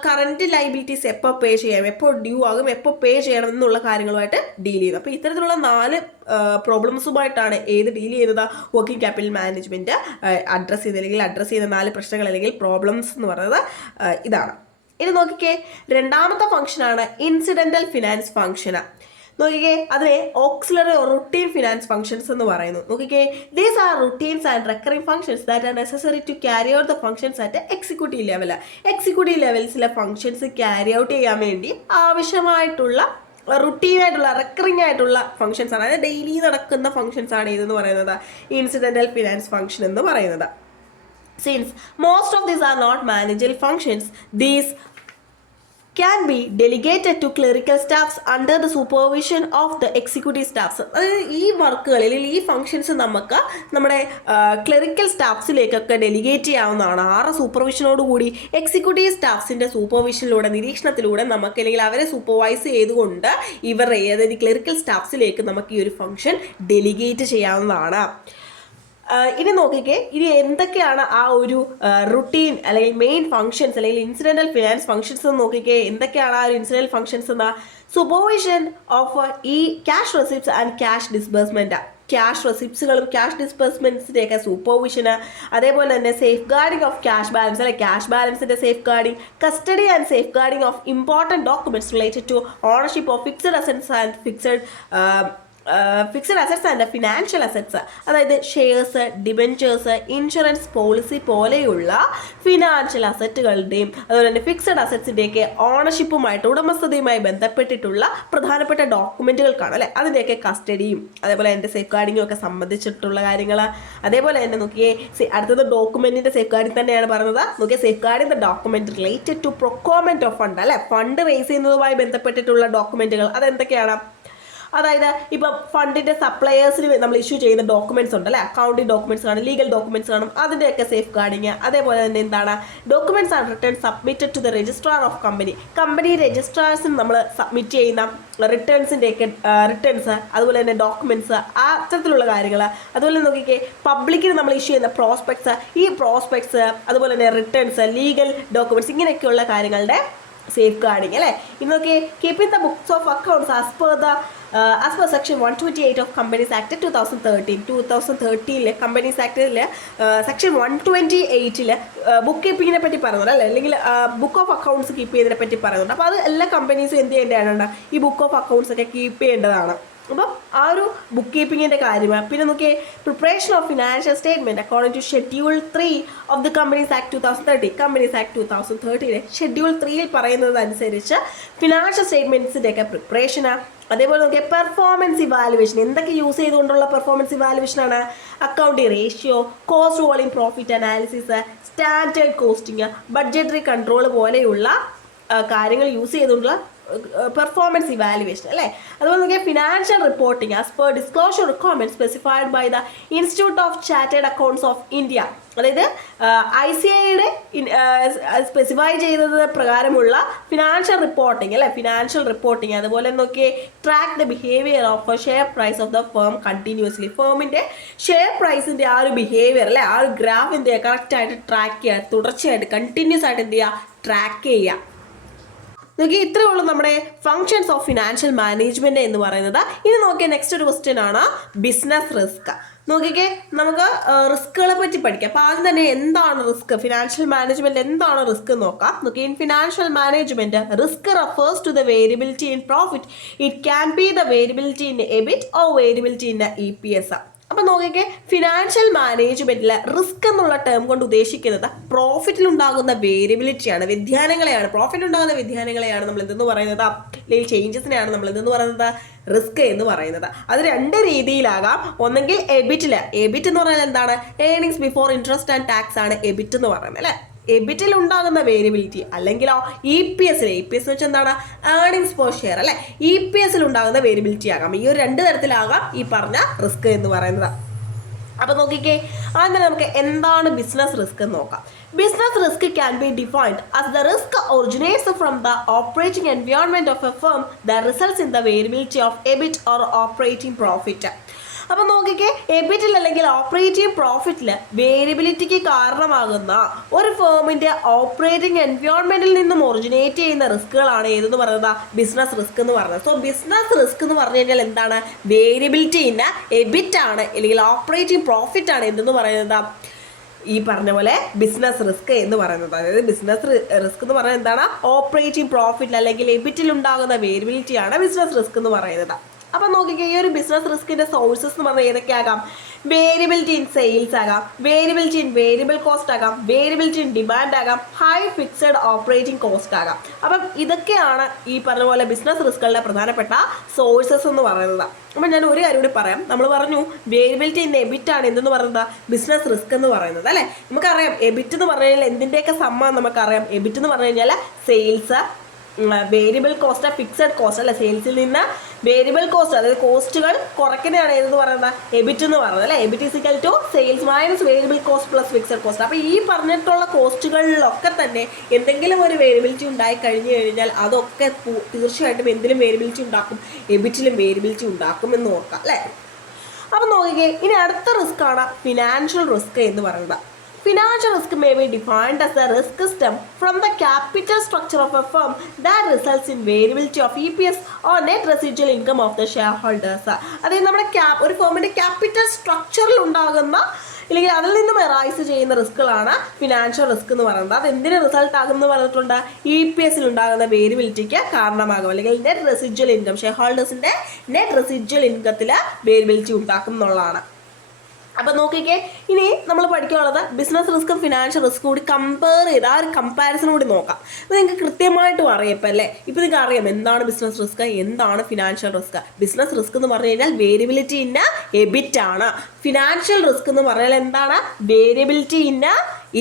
Current liabilities എപ്പോൾ പേ ചെയ്യാം, എപ്പോൾ ഡ്യൂ ആകും, എപ്പോൾ പേ ചെയ്യണം എന്നുള്ള കാര്യങ്ങളുമായിട്ട് ഡീൽ ചെയ്യുന്നത്. അപ്പോൾ ഇത്തരത്തിലുള്ള 4 പ്രോബ്ലംസുമായിട്ടാണ് ഏത് ഡീൽ ചെയ്യുന്നത്? വർക്കിംഗ് ക്യാപിറ്റൽ മാനേജ്മെന്റ് അഡ്രസ്സ് ചെയ്ത് അല്ലെങ്കിൽ അഡ്രസ്സ് ചെയ്യുന്ന 4 പ്രശ്നങ്ങൾ അല്ലെങ്കിൽ പ്രോബ്ലംസ് എന്ന് പറയുന്നത് ഇതാണ്. ഇനി നോക്കിക്കേ, രണ്ടാമത്തെ ഫംഗ്ഷനാണ് ഇൻസിഡന്റൽ ഫിനാൻസ് ഫംഗ്ഷന്. നോക്കിക്കേ, അതിനെ ഓക്സിലറി റുട്ടീൻ ഫിനാൻസ് ഫംഗ്ഷൻസ് എന്ന് പറയുന്നു. നോക്കിക്കേ, these are routines and recurring functions that are necessary to carry out the functions at executive level. Executive ലെവൽസിലെ ഫംഗ്ഷൻസ് ക്യാരി ഔട്ട് ചെയ്യാൻ വേണ്ടി ആവശ്യമായിട്ടുള്ള റുട്ടീനായിട്ടുള്ള റെക്കറിംഗ് ആയിട്ടുള്ള ഫംഗ്ഷൻസ് ആണ്. അതായത് ഡെയിലി നടക്കുന്ന ഫംഗ്ഷൻസ് ആണ് ഇതെന്ന് പറയുന്നത് ഇൻസിഡന്റൽ ഫിനാൻസ് ഫംഗ്ഷൻ എന്ന് പറയുന്നത്. Since most of these are not managerial functions, these can be delegated to clerical staffs under the supervision of the executive staffs. അതായത് ഈ വർക്കുകളിൽ ഈ ഫംഗ്ഷൻസ് നമുക്ക് നമ്മുടെ ക്ലറിക്കൽ സ്റ്റാഫ്സിലേക്കൊക്കെ ഡെലിഗേറ്റ് ചെയ്യാവുന്നതാണ്. ആറ് സൂപ്പർവിഷനോട് കൂടി എക്സിക്യൂട്ടീവ് സ്റ്റാഫ്സിൻ്റെ സൂപ്പർവിഷനിലൂടെ, നിരീക്ഷണത്തിലൂടെ നമുക്ക്, അല്ലെങ്കിൽ അവരെ സൂപ്പർവൈസ് ചെയ്തുകൊണ്ട് ഇവരുടെ അതായത് ക്ലറിക്കൽ സ്റ്റാഫ്സിലേക്ക് നമുക്ക് ഈ ഒരു ഫംഗ്ഷൻ ഡെലിഗേറ്റ് ചെയ്യാവുന്നതാണ്. ഇനി നോക്കിക്കേ, ഇനി എന്തൊക്കെയാണ് ആ ഒരു റുട്ടീൻ അല്ലെങ്കിൽ മെയിൻ ഫംഗ്ഷൻസ് അല്ലെങ്കിൽ ഇൻസിഡന്റൽ ഫിനാൻസ് ഫംഗ്ഷൻസ് എന്ന് നോക്കിക്കേ. എന്തൊക്കെയാണ് ആ ഒരു ഇൻസിഡന്റൽ ഫംഗ്ഷൻസ് എന്ന സൂപ്പർവിഷൻ ഓഫ് ഈ cash receipts and cash disbursement. ക്യാഷ് റെസിപ്റ്റ്സുകളും ക്യാഷ് ഡിസ്ബേഴ്സ്മെന്റ്സിൻ്റെയൊക്കെ സൂപ്പർവിഷന്, അതേപോലെ തന്നെ safeguarding of cash balance അല്ലെ ക്യാഷ് ബാലൻസിന്റെ safeguarding, custody and safeguarding of important documents related to ownership of fixed assets and fixed fixed assets and financial assets, അതായത് shares, debentures, insurance policy പോലെയുള്ള financial അസറ്റുകളുടെയും അതുപോലെ തന്നെ fixed അസറ്റ്സിൻ്റെയൊക്കെ ഓണർഷിപ്പുമായിട്ട് ഉടമസ്ഥതയുമായി ബന്ധപ്പെട്ടിട്ടുള്ള പ്രധാനപ്പെട്ട ഡോക്യുമെൻറ്റുകൾക്കാണ് അല്ലേ അതിൻ്റെയൊക്കെ കസ്റ്റഡിയും അതേപോലെ എൻ്റെ സേഫ് ഗാർഡിങ്ങും ഒക്കെ സംബന്ധിച്ചിട്ടുള്ള കാര്യങ്ങൾ. അതേപോലെ തന്നെ നോക്കിയേ അടുത്തത് ഡോക്യുമെൻറ്റിൻ്റെ സേഫ് ഗാർഡിങ് തന്നെയാണ് പറയുന്നത്. നോക്കിയേ safeguarding the document related to procurement of fund അല്ലെ ഫണ്ട് റേസ് ചെയ്യുന്നതുമായി ബന്ധപ്പെട്ടിട്ടുള്ള ഡോക്യുമെൻറ്റുകൾ അതെന്തൊക്കെയാണ്? അതായത് ഇപ്പം ഫണ്ടിൻ്റെ സപ്ലയേഴ്സിന് നമ്മൾ ഇഷ്യൂ ചെയ്യുന്ന ഡോക്യുമെൻറ്റ്സ് ഉണ്ട് അല്ലേ അക്കൗണ്ടിങ് ഡോക്യുമെൻറ്റ്സ് കാണും, ലീഗൽ ഡോക്യുമെൻറ്റ്സ് കാണും, അതിൻ്റെയൊക്കെ സേഫ് ഗാർഡിങ്. അതേപോലെ തന്നെ എന്താണ് documents are return submitted to the registrar of company രജിസ്ട്രാർസിന് നമ്മൾ സബ്മിറ്റ് ചെയ്യുന്ന റിട്ടേൺസ് അതുപോലെ തന്നെ ഡോക്യുമെൻറ്റ്സ് അത്തരത്തിലുള്ള കാര്യങ്ങൾ. അതുപോലെ നോക്കിക്കേ പബ്ലിക്കിന് നമ്മൾ ഇഷ്യൂ ചെയ്യുന്ന പ്രോസ്പെക്ട്സ്, ഈ പ്രോസ്പെക്ട്സ് അതുപോലെ തന്നെ റിട്ടേൺസ്, ലീഗൽ ഡോക്യുമെൻറ്റ്സ് ഇങ്ങനെയൊക്കെയുള്ള കാര്യങ്ങളുടെ സേഫ് ഗാർഡിങ് അല്ലേ. ഇന്നൊക്കെ keeping the books of accounts as per section 128 of companies act 2013 companies ആക്ടിൽ സെക്ഷൻ 128 ബുക്ക് കീപ്പിങ്ങിനെ പറ്റി പറയുന്നുണ്ട് അല്ലേ, അല്ലെങ്കിൽ ബുക്ക് ഓഫ് അക്കൗണ്ട്സ് കീപ്പ് ചെയ്യുന്നതിനെ പറ്റി പറയുന്നുണ്ട്. അപ്പോൾ അത് എല്ലാ കമ്പനീസും എന്ത് ചെയ്യേണ്ടതാണ്, ഈ ബുക്ക് ഓഫ് അക്കൗണ്ട്സ് ഒക്കെ കീപ്പ് ചെയ്യേണ്ടതാണ്. അപ്പം ആ ഒരു ബുക്ക് കീപ്പിങ്ങിൻ്റെ കാര്യമാണ്. പിന്നെ നോക്കിയേ preparation of financial statement according to schedule 3 of the companies act 2013 companies act 2013 schedule 3 പറയുന്നതനുസരിച്ച് ഫിനാൻഷ്യൽ സ്റ്റേറ്റ്മെൻറ്റ്സിൻ്റെയൊക്കെ പ്രിപ്പറേഷനാണ്. അതേപോലെ നോക്കിയാൽ പെർഫോമൻസ് ഇവാലുവേഷൻ എന്തൊക്കെ യൂസ് ചെയ്തുകൊണ്ടുള്ള പെർഫോമൻസ് ഇവാലുവേഷനാണ്? Accounting ratio, cost volume profit analysis, standard costing, budgetary control പോലെയുള്ള കാര്യങ്ങൾ യൂസ് ചെയ്തുകൊണ്ടുള്ള പെർഫോമൻസ് ഇവാലുവേഷൻ അല്ലേ. അതുപോലെ നോക്കിയാൽ financial reporting as per disclosure requirement specified by the institute of chartered accounts of India, അതായത് ICAIയുടെ സ്പെസിഫൈ ചെയ്തത് പ്രകാരമുള്ള ഫിനാൻഷ്യൽ റിപ്പോർട്ടിംഗ് അല്ലേ, ഫിനാൻഷ്യൽ റിപ്പോർട്ടിംഗ്. അതുപോലെ നോക്കിയേ track the behaviour of share price of the firm continuously, ഫേമിൻ്റെ ഷെയർ പ്രൈസിൻ്റെ ആ ഒരു ബിഹേവിയർ അല്ലേ, ആ ഒരു ഗ്രാഫ് എന്ത് ചെയ്യുക കറക്റ്റായിട്ട് ട്രാക്ക് ചെയ്യുക, തുടർച്ചയായിട്ട് കണ്ടിന്യൂസ് ആയിട്ട് എന്ത് ചെയ്യുക ട്രാക്ക് ചെയ്യുക. നോക്കി ഇത്രയേ ഉള്ളൂ നമ്മുടെ ഫങ്ഷൻസ് ഓഫ് ഫിനാൻഷ്യൽ മാനേജ്മെൻറ്റ് എന്ന് പറയുന്നത്. ഇനി നോക്കിയ നെക്സ്റ്റ് ഒരു ക്വസ്റ്റ്യൻ ആണ് ബിസിനസ് റിസ്ക്. നോക്കിക്കേ നമുക്ക് റിസ്കുകളെ പറ്റി പഠിക്കാം. അപ്പോൾ ആദ്യം തന്നെ എന്താണ് റിസ്ക്, ഫിനാൻഷ്യൽ മാനേജ്മെൻറ്റ് എന്താണ് റിസ്ക് നോക്കാം. നോക്കി in financial management risk refers to the variability in profit. It can be the variability in EBIT or variability in EPS. അപ്പോൾ നോക്കിക്കേ ഫിനാൻഷ്യൽ മാനേജ്മെൻറ്റിൽ റിസ്ക് എന്നുള്ള ടേം കൊണ്ട് ഉദ്ദേശിക്കുന്നത് പ്രോഫിറ്റിലുണ്ടാകുന്ന വേരിയബിലിറ്റിയാണ്, വ്യതിയാനങ്ങളെയാണ്, പ്രോഫിറ്റിലുണ്ടാകുന്ന വ്യതിയാനങ്ങളെയാണ് നമ്മൾ എന്തെന്ന് പറയുന്നത്, അല്ലെങ്കിൽ ചേഞ്ചസിനെയാണ് നമ്മൾ എന്തെന്ന് പറയുന്നത് റിസ്ക് എന്ന് പറയുന്നത്. അത് രണ്ട് രീതിയിലാകാം. ഒന്നെങ്കിൽ എബിറ്റ് എന്ന് പറഞ്ഞാൽ എന്താണ്, earnings before interest and tax ആണ് എബിറ്റ് എന്ന് പറയുന്നത് അല്ലേ, എബിറ്റിൽ ഉണ്ടാകുന്ന വേരിയബിലിറ്റി. അല്ലെങ്കിലോ EPS എന്ന് വെച്ചാൽ എന്താണ്, ഏർണിങ്സ് പെർ ഷെയർ അല്ലെ, EPS ഉണ്ടാകുന്ന വേരിയബിലിറ്റി ആകാം. ഈ ഒരു രണ്ട് തരത്തിലാകാം ഈ പറഞ്ഞ റിസ്ക് എന്ന് പറയുന്നത്. അപ്പോൾ നോക്കിക്കേ അങ്ങനെ നമുക്ക് എന്താണ് ബിസിനസ് റിസ്ക് എന്ന് നോക്കാം. Business risk can be defined as the risk originates from the operating environment of A firm the results in the variability of EBIT or operating profit. അപ്പോൾ നോക്കിക്കേ എബിറ്റിൽ അല്ലെങ്കിൽ ഓപ്പറേറ്റിംഗ് പ്രോഫിറ്റിൽ വേരിയബിലിറ്റിക്ക് കാരണമാകുന്ന ഒരു ഫേമിൻ്റെ ഓപ്പറേറ്റിംഗ് എൻവയോൺമെൻറ്റിൽ നിന്നും ഒറിജിനേറ്റ് ചെയ്യുന്ന റിസ്കുകളാണ് ഏതെന്ന് പറയുന്നത്, ബിസിനസ് റിസ്ക് എന്ന് പറയുന്നത്. സോ ബിസിനസ് റിസ്ക് എന്ന് പറഞ്ഞു കഴിഞ്ഞാൽ എന്താണ്, വേരിയബിലിറ്റി ഇൻ എബിറ്റ് ആണ് അല്ലെങ്കിൽ ഓപ്പറേറ്റിംഗ് പ്രോഫിറ്റ് ആണ് എന്തെന്ന് പറയുന്നത്, ഈ പറഞ്ഞ പോലെ ബിസിനസ് റിസ്ക് എന്ന് പറയുന്നത്. അതായത് ബിസിനസ് റിസ്ക് എന്ന് പറയുന്നത് എന്താണ്, ഓപ്പറേറ്റിംഗ് പ്രോഫിറ്റ് അല്ലെങ്കിൽ എബിറ്റിൽ ഉണ്ടാകുന്ന വേരിയബിലിറ്റിയാണ് ബിസിനസ് റിസ്ക് എന്ന് പറയുന്നത്. അപ്പം നോക്കിക്കേ ഈ ഒരു ബിസിനസ് റിസ്കിൻ്റെ സോഴ്സസ് എന്ന് പറഞ്ഞാൽ ഏതൊക്കെ ആകാം, വേരിയബിലിറ്റി ഇൻ സെയിൽസ് ആകാം, വേരിയബിലിറ്റി ഇൻ വേരിയബിൾ കോസ്റ്റ് ആകാം, വേരിയബിലിറ്റി ഇൻ ഡിമാൻഡ് ആകാം, ഹൈ ഫിക്സഡ് ഓപ്പറേറ്റിംഗ് കോസ്റ്റ് ആകാം. അപ്പം ഇതൊക്കെയാണ് ഈ പറഞ്ഞ പോലെ ബിസിനസ് റിസ്കുകളുടെ പ്രധാനപ്പെട്ട സോഴ്സസ് എന്ന് പറയുന്നത്. അപ്പം ഞാൻ ഒരു കാര്യം കൂടി പറയാം. നമ്മൾ പറഞ്ഞു വേരിയബിലിറ്റി ഇൻ എബിറ്റ് ആണ് എന്തെന്ന് പറയുന്നത്, ബിസിനസ് റിസ്ക് എന്ന് പറയുന്നത് അല്ലേ. നമുക്കറിയാം എബിറ്റ് എന്ന് പറഞ്ഞു കഴിഞ്ഞാൽ എന്തിൻ്റെയൊക്കെ സമ്മാനം നമുക്കറിയാം. എബിറ്റ് എന്ന് പറഞ്ഞു കഴിഞ്ഞാൽ sales, variable cost, fixed cost അല്ലെ, സെയിൽസിൽ നിന്ന് വേരിയബിൾ കോസ്റ്റ് അതായത് കോസ്റ്റുകൾ കുറയ്ക്കുന്നതാണ് ഏതെന്ന് പറയുന്നത്, എബിറ്റ് എന്ന് പറയുന്നത് അല്ലേ. EBIT is equal to sales minus variable cost plus fixed cost. അപ്പോൾ ഈ പറഞ്ഞിട്ടുള്ള കോസ്റ്റുകളിലൊക്കെ തന്നെ എന്തെങ്കിലും ഒരു വേരിയബിലിറ്റി ഉണ്ടായി കഴിഞ്ഞു കഴിഞ്ഞാൽ അതൊക്കെ തീർച്ചയായിട്ടും എന്തിലും വേരിയബിലിറ്റി ഉണ്ടാക്കും, എബിറ്റിലും വേരിയബിലിറ്റി ഉണ്ടാക്കും എന്ന് നോക്കാം അല്ലേ. അപ്പം നോക്കിക്കേ ഇനി അടുത്ത റിസ്ക് ആണ് ഫിനാൻഷ്യൽ റിസ്ക് എന്ന് പറയുന്നത്. Financial risk may be defined as the risk stem from the capital structure of a firm that results in variability of EPS or net residual income of the shareholders. അതായത് നമ്മുടെ ഒരു ഫേമിൻ്റെ capital സ്ട്രക്ചറിൽ ഉണ്ടാകുന്ന ഇല്ലെങ്കിൽ അതിൽ നിന്നും എറൈസ് ചെയ്യുന്ന റിസ്കുകളാണ് financial risk എന്ന് പറയുന്നത്. അത് എന്തിന് റിസൾട്ട് ആകുമെന്ന് പറഞ്ഞിട്ടുണ്ട്? EPS ഉണ്ടാകുന്ന വേരിയബിലിറ്റിക്ക് കാരണമാകും, അല്ലെങ്കിൽ നെറ്റ് റെസിജ്വൽ ഇൻകം, ഷെയർ ഹോൾഡേഴ്സിന്റെ നെറ്റ് റെസിജ്വൽ ഇൻകത്തിൽ വേരിയബിലിറ്റി ഉണ്ടാക്കും എന്നുള്ളതാണ്. അപ്പം നോക്കിക്കേ, ഇനി നമ്മൾ പഠിക്കാനുള്ളത് ബിസിനസ് റിസ്ക്കും ഫിനാൻഷ്യൽ റിസ്ക്കും കൂടി കമ്പയർ ചെയ്ത് ആ ഒരു കമ്പാരിസൺ കൂടി നോക്കാം. അപ്പോൾ നിങ്ങൾക്ക് കൃത്യമായിട്ടും അറിയാം ഇപ്പം അല്ലേ. ഇപ്പം നിങ്ങൾക്ക് അറിയാം എന്താണ് ബിസിനസ് റിസ്ക്, എന്താണ് ഫിനാൻഷ്യൽ റിസ്ക്. ബിസിനസ് റിസ്ക് എന്ന് പറഞ്ഞു കഴിഞ്ഞാൽ വേരിയബിലിറ്റി ഇൻ എബിറ്റ് ആണ്. ഫിനാൻഷ്യൽ റിസ്ക് എന്ന് പറഞ്ഞാൽ എന്താണ്? വേരിയബിലിറ്റി ഇൻ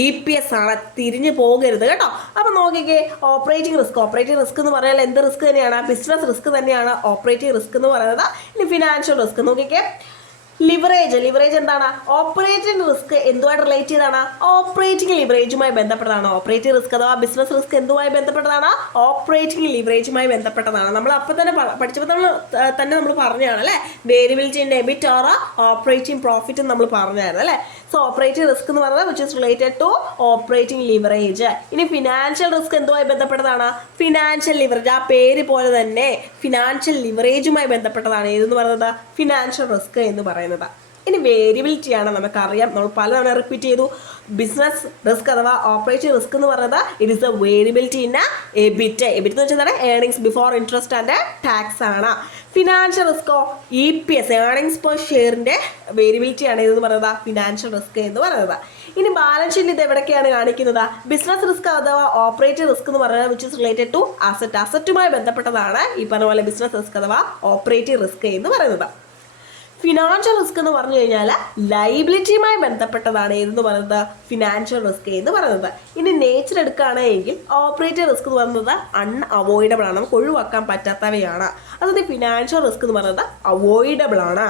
EPS ആണ്. തിരിഞ്ഞു പോകരുത് കേട്ടോ. അപ്പം നോക്കിക്കേ, ഓപ്പറേറ്റിംഗ് റിസ്ക് എന്ന് പറഞ്ഞാൽ എന്ത് റിസ്ക് തന്നെയാണ്? ബിസിനസ് റിസ്ക് തന്നെയാണ് ഓപ്പറേറ്റിംഗ് റിസ്ക് എന്ന് പറയുന്നത്. ഇനി ഫിനാൻഷ്യൽ റിസ്ക് നോക്കിക്കേ, ലിവറേജ് എന്താണ്? ഓപ്പറേറ്റിംഗ് റിസ്ക് എന്തുമായിട്ട് റിലേറ്റ് ചെയ്താണ്? ഓപ്പറേറ്റിംഗ് ലിവറേജുമായി ബന്ധപ്പെട്ടതാണ്. ഓപ്പറേറ്റിംഗ് റിസ്ക് അഥവാ ബിസിനസ് റിസ്ക് എന്തുമായി ബന്ധപ്പെട്ടതാണ്? ഓപ്പറേറ്റിംഗ് ലിവറേജുമായി ബന്ധപ്പെട്ടതാണ്. നമ്മൾ അപ്പം തന്നെ പഠിച്ചപ്പോൾ നമ്മൾ പറഞ്ഞതാണ് അല്ലേ, variability in EBIT or operating profit നമ്മൾ പറഞ്ഞായിരുന്നു അല്ലേ. സോ ഓപ്പറേറ്റിംഗ് റിസ്ക് എന്ന് പറയുന്നത് which is related to operating leverage. ഇനി ഫിനാൻഷ്യൽ റിസ്ക് എന്തുമായി ബന്ധപ്പെട്ടതാണ്? ഫിനാൻഷ്യൽ ലിവറേജ്, ആ പേര് പോലെ തന്നെ ഫിനാൻഷ്യൽ ലിവറേജുമായി ബന്ധപ്പെട്ടതാണ്. ഏതെന്ന് പറയുന്നത്? ഫിനാൻഷ്യൽ റിസ്ക് എന്ന് പറയുന്നത്. ഇനി വേരിയബിലിറ്റിയാണ്, നമുക്കറിയാം, നമ്മൾ പലതവണ റിപ്പീറ്റ് ചെയ്തു. ബിസിനസ് റിസ്ക് അഥവാ ഓപ്പറേറ്റിംഗ് റിസ്ക് എന്ന് പറയുന്നത് it is a variability in EBIT എന്ന് വെച്ചാൽ earnings before interest and tax ആണ്. ഫിനാൻഷ്യൽ റിസ്കോ EPS, ഏർണിങ്സ് പെർ ഷെയറിന്റെ വേരിയബിലിറ്റി ആണ് ഇതെന്ന് പറയുന്നത് ഫിനാൻഷ്യൽ റിസ്ക് എന്ന് പറയുന്നത്. ഇനി ബാലൻസ് ഷീറ്റ് ഇത് എവിടെയൊക്കെയാണ് കാണിക്കുന്നത്? ബിസിനസ് റിസ്ക് അഥവാ ഓപ്പറേറ്റിംഗ് റിസ്ക് എന്ന് പറയുന്നത് വിച്ച് ഇസ് റിലേറ്റഡ് ടു അസറ്റുമായി ബന്ധപ്പെട്ടതാണ് ഈ പറഞ്ഞ പോലെ ബിസിനസ് റിസ്ക് അഥവാ ഓപ്പറേറ്റിംഗ് റിസ്ക് എന്ന് പറയുന്നത്. ഫിനാൻഷ്യൽ റിസ്ക് എന്ന് പറഞ്ഞു കഴിഞ്ഞാൽ ലൈബിലിറ്റിയുമായി ബന്ധപ്പെട്ടതാണ് ഏതെന്ന് പറയുന്നത്? ഫിനാൻഷ്യൽ റിസ്ക് എന്ന് പറയുന്നത്. ഇനി നേച്ചർ എടുക്കുകയാണെങ്കിൽ ഓപ്പറേറ്റിംഗ് റിസ്ക് എന്ന് പറയുന്നത് അൺഅവോയ്ഡബിൾ ആണ്, നമുക്ക് ഒഴിവാക്കാൻ പറ്റാത്തവയാണ്. അതുകൊണ്ട് ഫിനാൻഷ്യൽ റിസ്ക് എന്ന് പറയുന്നത് അവോയ്ഡബിൾ ആണ്.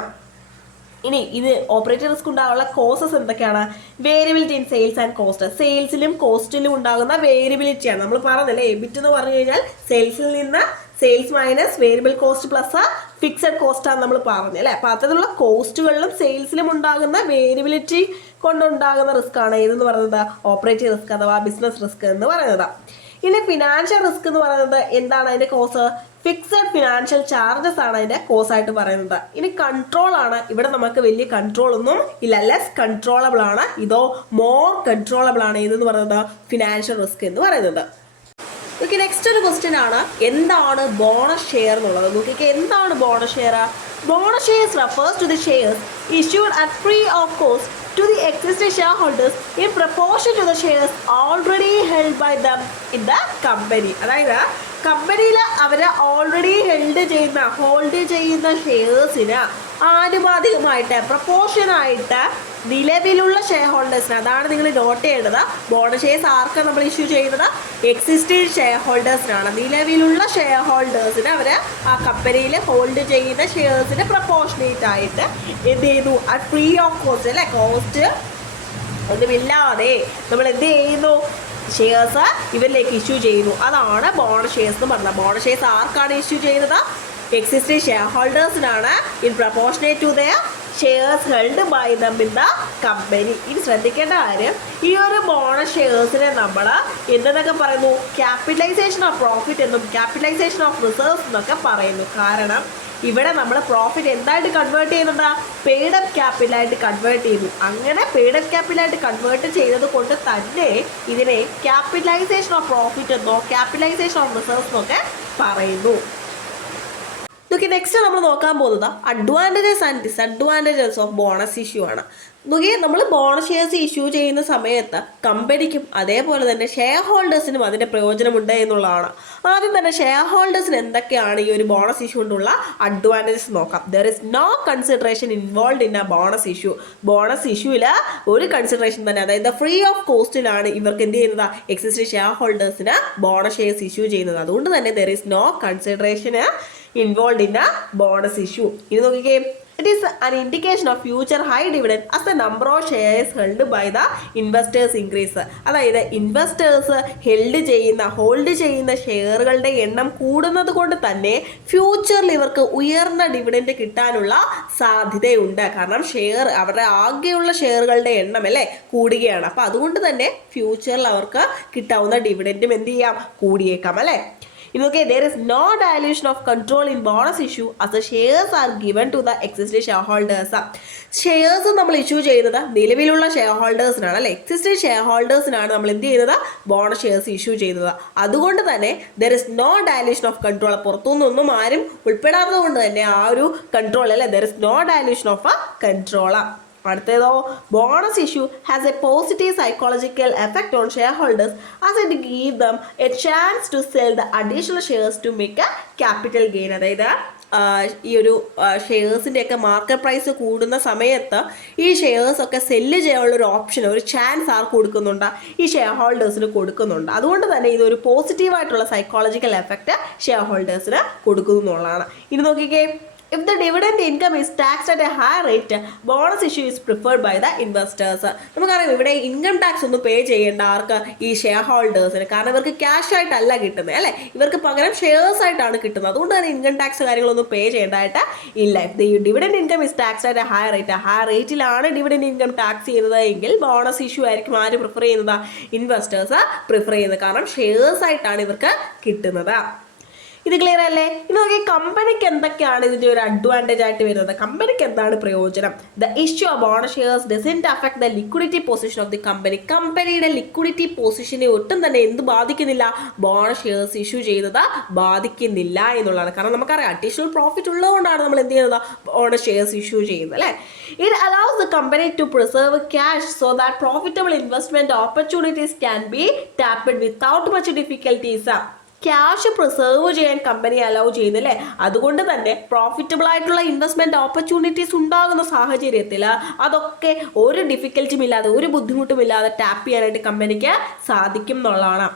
ഇനി ഇത് ഓപ്പറേറ്റിംഗ് റിസ്ക് ഉണ്ടാകാനുള്ള കോസസ് എന്തൊക്കെയാണ്? Variability in sales and cost, സെയിൽസിലും കോസ്റ്റിലും ഉണ്ടാകുന്ന വേരിയബിലിറ്റിയാണ്. നമ്മൾ പറഞ്ഞല്ലേ, എബിറ്റ് എന്ന് പറഞ്ഞു കഴിഞ്ഞാൽ സെയിൽസിൽ നിന്ന് sales minus variable cost plus fixed cost ആണ് നമ്മൾ പറഞ്ഞത് അല്ലേ. അപ്പോൾ അത്തരത്തിലുള്ള കോസ്റ്റുകളിലും സെയിൽസിലും ഉണ്ടാകുന്ന വേരിയബിലിറ്റി കൊണ്ടുണ്ടാകുന്ന റിസ്ക് ആണ് ഏതെന്ന് പറയുന്നത്? ഓപ്പറേറ്റിംഗ് റിസ്ക് അഥവാ ബിസിനസ് റിസ്ക് എന്ന് പറയുന്നത്. ഇനി ഫിനാൻഷ്യൽ റിസ്ക് എന്ന് പറയുന്നത് എന്താണ് അതിന്റെ കോസ്? ഫിക്സഡ് ഫിനാൻഷ്യൽ ചാർജസ് ആണ് അതിന്റെ കോസ് ആയിട്ട് പറയുന്നത്. ഇനി കൺട്രോൾ ആണ്, ഇവിടെ നമുക്ക് വലിയ കൺട്രോൾ ഒന്നും ഇല്ല, ലെസ് കൺട്രോളബിൾ ആണ്. ഇതോ മോർ കൺട്രോളബിൾ ആണ് ഏതെന്ന് പറയുന്നത്? ഫിനാൻഷ്യൽ റിസ്ക് എന്ന് പറയുന്നത്. ഓക്കെ, നെക്സ്റ്റ് ഒരു ക്വസ്റ്റ്യൻ ആണ്, എന്താണ് ബോണസ് ഷെയർ എന്നുള്ളത്. നോക്കിക്കേ, എന്താണ് bonus share? Bonus shares refers to the shares issued at free of cost to the existing shareholders in proportion to the shares already held by them in the company. അതായത് കമ്പനിയിൽ അവർ already hold ചെയ്യുന്ന ഷെയർസിന് ആനുപാതികമായിട്ട് പ്രപ്പോർഷനായിട്ട് നിലവിലുള്ള share ഹോൾഡേഴ്സിന്, അതാണ് നിങ്ങൾ not ചെയ്യേണ്ടത്. Bonus shares ആർക്കാണ് നമ്മൾ issue ചെയ്യുന്നത്? എക്സിസ്റ്റിംഗ് ഷെയർ ഹോൾഡേഴ്സിനാണ്. നിലവിലുള്ള ഷെയർ ഹോൾഡേഴ്സിന് അവർ ആ കമ്പനിയിൽ ഹോൾഡ് ചെയ്യുന്ന ഷെയർസിന് പ്രപ്പോർഷനേറ്റ് ആയിട്ട് എന്ത് ചെയ്യുന്നു? അത് ഫ്രീ ഓഫ് കോസ്റ്റ് അല്ലേ, കോസ്റ്റ് ഒന്നുമില്ലാതെ നമ്മൾ എന്ത് ചെയ്യുന്നു? ഷെയർസ് ഇവരിലേക്ക് ഇഷ്യൂ ചെയ്യുന്നു. അതാണ് ബോണസ് ഷെയർസ് എന്ന് പറഞ്ഞത്. ബോണസ് ഷെയർസ് ആർക്കാണ് ഇഷ്യൂ ചെയ്യുന്നത്? എക്സിസ്റ്റിംഗ് ഷെയർ ഹോൾഡേഴ്സിനാണ്, in proportionate to their shares held by them in the company. ഇനി ശ്രദ്ധിക്കേണ്ട കാര്യം, ഈ ഒരു ബോണസ് ഷെയർസിനെ നമ്മൾ എന്തെന്നൊക്കെ പറയുന്നു? ക്യാപിറ്റലൈസേഷൻ ഓഫ് പ്രോഫിറ്റ് എന്നും ക്യാപിറ്റലൈസേഷൻ ഓഫ് റിസർവ്സ് എന്നൊക്കെ പറയുന്നു. കാരണം ഇവിടെ നമ്മൾ പ്രോഫിറ്റ് എന്തായിട്ട് കൺവേർട്ട് ചെയ്യുന്നുണ്ട്? പെയ്ഡ് അപ്പ് ക്യാപിറ്റലായിട്ട് കൺവേർട്ട് ചെയ്യുന്നു. അങ്ങനെ പെയ്ഡ് അപ്പ് ക്യാപിറ്റലായിട്ട് കൺവേർട്ട് ചെയ്തത് കൊണ്ട് തന്നെ ഇതിനെ ക്യാപിറ്റലൈസേഷൻ ഓഫ് പ്രോഫിറ്റ് എന്നോ ക്യാപിറ്റലൈസേഷൻ ഓഫ് റിസർവ്സ് എന്നൊക്കെ പറയുന്നു. നോക്കി, നെക്സ്റ്റ് നമ്മൾ നോക്കാൻ പോകുന്നത് advantages and disadvantages of bonus issue ആണ്. നോക്കി, നമ്മൾ ബോണസ് ഷെയർസ് ഇഷ്യൂ ചെയ്യുന്ന സമയത്ത് കമ്പനിക്കും അതേപോലെ തന്നെ ഷെയർ ഹോൾഡേഴ്സിനും അതിൻ്റെ പ്രയോജനമുണ്ട് എന്നുള്ളതാണ്. ആദ്യം തന്നെ ഷെയർ ഹോൾഡേഴ്സിന് എന്തൊക്കെയാണ് ഈ ഒരു ബോണസ് ഇഷ്യൂ കൊണ്ടുള്ള അഡ്വാൻറ്റേജസ് നോക്കാം. There is no consideration involve in a bonus issue. Bonus ഇഷ്യൂവിൽ ഒരു കൺസിഡറേഷൻ തന്നെ, അതായത് ഫ്രീ ഓഫ് കോസ്റ്റിലാണ് ഇവർക്ക് എന്ത് ചെയ്യുന്നത്? എക്സിസ്റ്റിംഗ് ഷെയർ ഹോൾഡേഴ്സിന് ബോണസ് ഷെയർസ് ഇഷ്യൂ ചെയ്യുന്നത്. അതുകൊണ്ട് തന്നെ there is no consideration involved in a bonus issue. ഇത് നോക്കിക്കേ, it is an indication of future high dividend as the number of shares held by the investors increase. അതായത് investors hold ചെയ്യുന്ന ഷെയറുകളുടെ എണ്ണം കൂടുന്നത് കൊണ്ട് തന്നെ ഫ്യൂച്ചറിൽ ഇവർക്ക് ഉയർന്ന ഡിവിഡൻഡ് കിട്ടാനുള്ള സാധ്യതയുണ്ട്. കാരണം അവരുടെ ആകെയുള്ള ഷെയറുകളുടെ എണ്ണം അല്ലേ കൂടുകയാണ്. അപ്പോൾ അതുകൊണ്ട് തന്നെ ഫ്യൂച്ചറിൽ അവർക്ക് കിട്ടാവുന്ന ഡിവിഡൻഡും എന്ത് ചെയ്യാം? കൂടിയേക്കാം അല്ലേ. ഇനി നോക്കിയേ, there is no dilution of control in bonus issue as the shares are given to the existing shareholders. Shares നമ്മൾ ഇഷ്യൂ ചെയ്യുന്നത് നിലവിലുള്ള ഷെയർ ഹോൾഡേഴ്സിനാണ് അല്ലെ, എക്സിസ്റ്റിംഗ് ഷെയർ ഹോൾഡേഴ്സിനാണ് നമ്മൾ എന്ത് ചെയ്യുന്നത്, ബോണസ് ഷെയർസ് ഇഷ്യൂ ചെയ്യുന്നത്. അതുകൊണ്ട് തന്നെ there is no dilution of control, പുറത്തുനിന്നൊന്നും ആരും ഉൾപ്പെടാത്തത് കൊണ്ട് തന്നെ ആ ഒരു കൺട്രോൾ അല്ലെ, there is no dilution of a control. അടുത്തതോ, bonus issue has a positive psychological effect on shareholders as it give them a chance to sell the additional shares to make a capital gain. അതായത് ഈ ഒരു ഷെയർസിൻ്റെയൊക്കെ market price കൂടുന്ന സമയത്ത് ഈ ഷെയർസൊക്കെ sell ചെയ്യാനുള്ളൊരു ഓപ്ഷൻ, ഒരു ചാൻസ് ആർക്ക് കൊടുക്കുന്നുണ്ട്, ഈ ഷെയർ ഹോൾഡേഴ്സിന് കൊടുക്കുന്നുണ്ട്. അതുകൊണ്ട് തന്നെ ഇതൊരു പോസിറ്റീവായിട്ടുള്ള സൈക്കോളജിക്കൽ എഫക്റ്റ് ഷെയർ ഹോൾഡേഴ്സിന് കൊടുക്കുന്നു എന്നുള്ളതാണ്. ഇനി നോക്കിക്കേ, if the dividend income is taxed at a higher rate, bonus issue is preferred by the investors. നമുക്കറിയാം ഇവിടെ ഇൻകം ടാക്സ് ഒന്നും പേ ചെയ്യേണ്ട ആർക്ക്, ഈ ഷെയർ ഹോൾഡേഴ്സിന്. കാരണം ഇവർക്ക് ക്യാഷ് ആയിട്ടല്ല കിട്ടുന്നത് അല്ലേ, ഇവർക്ക് പകരം ഷെയർസ് ആയിട്ടാണ് കിട്ടുന്നത്. അതുകൊണ്ട് തന്നെ ഇൻകം ടാക്സ് കാര്യങ്ങളൊന്നും പേ ചെയ്യേണ്ടതായിട്ട് ഇല്ല. If the dividend income is taxed at a higher rate, higher റേറ്റിലാണ് ഡിവിഡൻഡ് ഇൻകം ടാക്സ് ചെയ്യുന്നത് എങ്കിൽ ബോണസ് ഇഷ്യൂ ആയിരിക്കും ആര് പ്രിഫർ ചെയ്യുന്നത്, ഇൻവെസ്റ്റേഴ്സ് പ്രിഫർ ചെയ്യുന്നത്. കാരണം ഷെയർസ് ആയിട്ടാണ് ഇവർക്ക് കിട്ടുന്നത്. ഇത് ക്ലിയർ അല്ലേ? ഇനി നോക്കി, കമ്പനിക്ക് എന്തൊക്കെയാണ് ഇതിൻ്റെ ഒരു അഡ്വാൻറ്റേജ് ആയിട്ട് വരുന്നത്, കമ്പനിക്ക് എന്താണ് പ്രയോജനം. The issue of bonus shares doesn't affect the liquidity position of the company. കമ്പനിയുടെ ലിക്വിഡിറ്റി പൊസിഷനെ ഒട്ടും തന്നെ എന്ത് ബാധിക്കുന്നില്ല, ബോണസ് ഷെയർസ് ഇഷ്യൂ ചെയ്യുന്നത് ബാധിക്കുന്നില്ല എന്നുള്ളതാണ്. കാരണം നമുക്കറിയാം അഡീഷണൽ പ്രോഫിറ്റ് ഉള്ളതുകൊണ്ടാണ് നമ്മൾ എന്ത് ചെയ്യുന്നത്, ബോണസ് ഷെയർസ് ഇഷ്യൂ ചെയ്യുന്നത് അല്ലേ. It allows the company to preserve cash so that profitable investment opportunities can be tapped without much difficulties. Cash preserve ചെയ്യാൻ കമ്പനി അലൗ ചെയ്യുന്നില്ലേ, അതുകൊണ്ട് തന്നെ പ്രോഫിറ്റബിൾ ആയിട്ടുള്ള ഇൻവെസ്റ്റ്മെന്റ് ഓപ്പർച്യൂണിറ്റീസ് ഉണ്ടാകുന്ന സാഹചര്യത്തിൽ അതൊക്കെ ഒരു ഡിഫിക്കൽറ്റിയും ഇല്ലാതെ, ഒരു ബുദ്ധിമുട്ടും ഇല്ലാതെ ടാപ്പ് ചെയ്യാനായിട്ട് കമ്പനിക്ക് സാധിക്കും എന്നുള്ളതാണ്.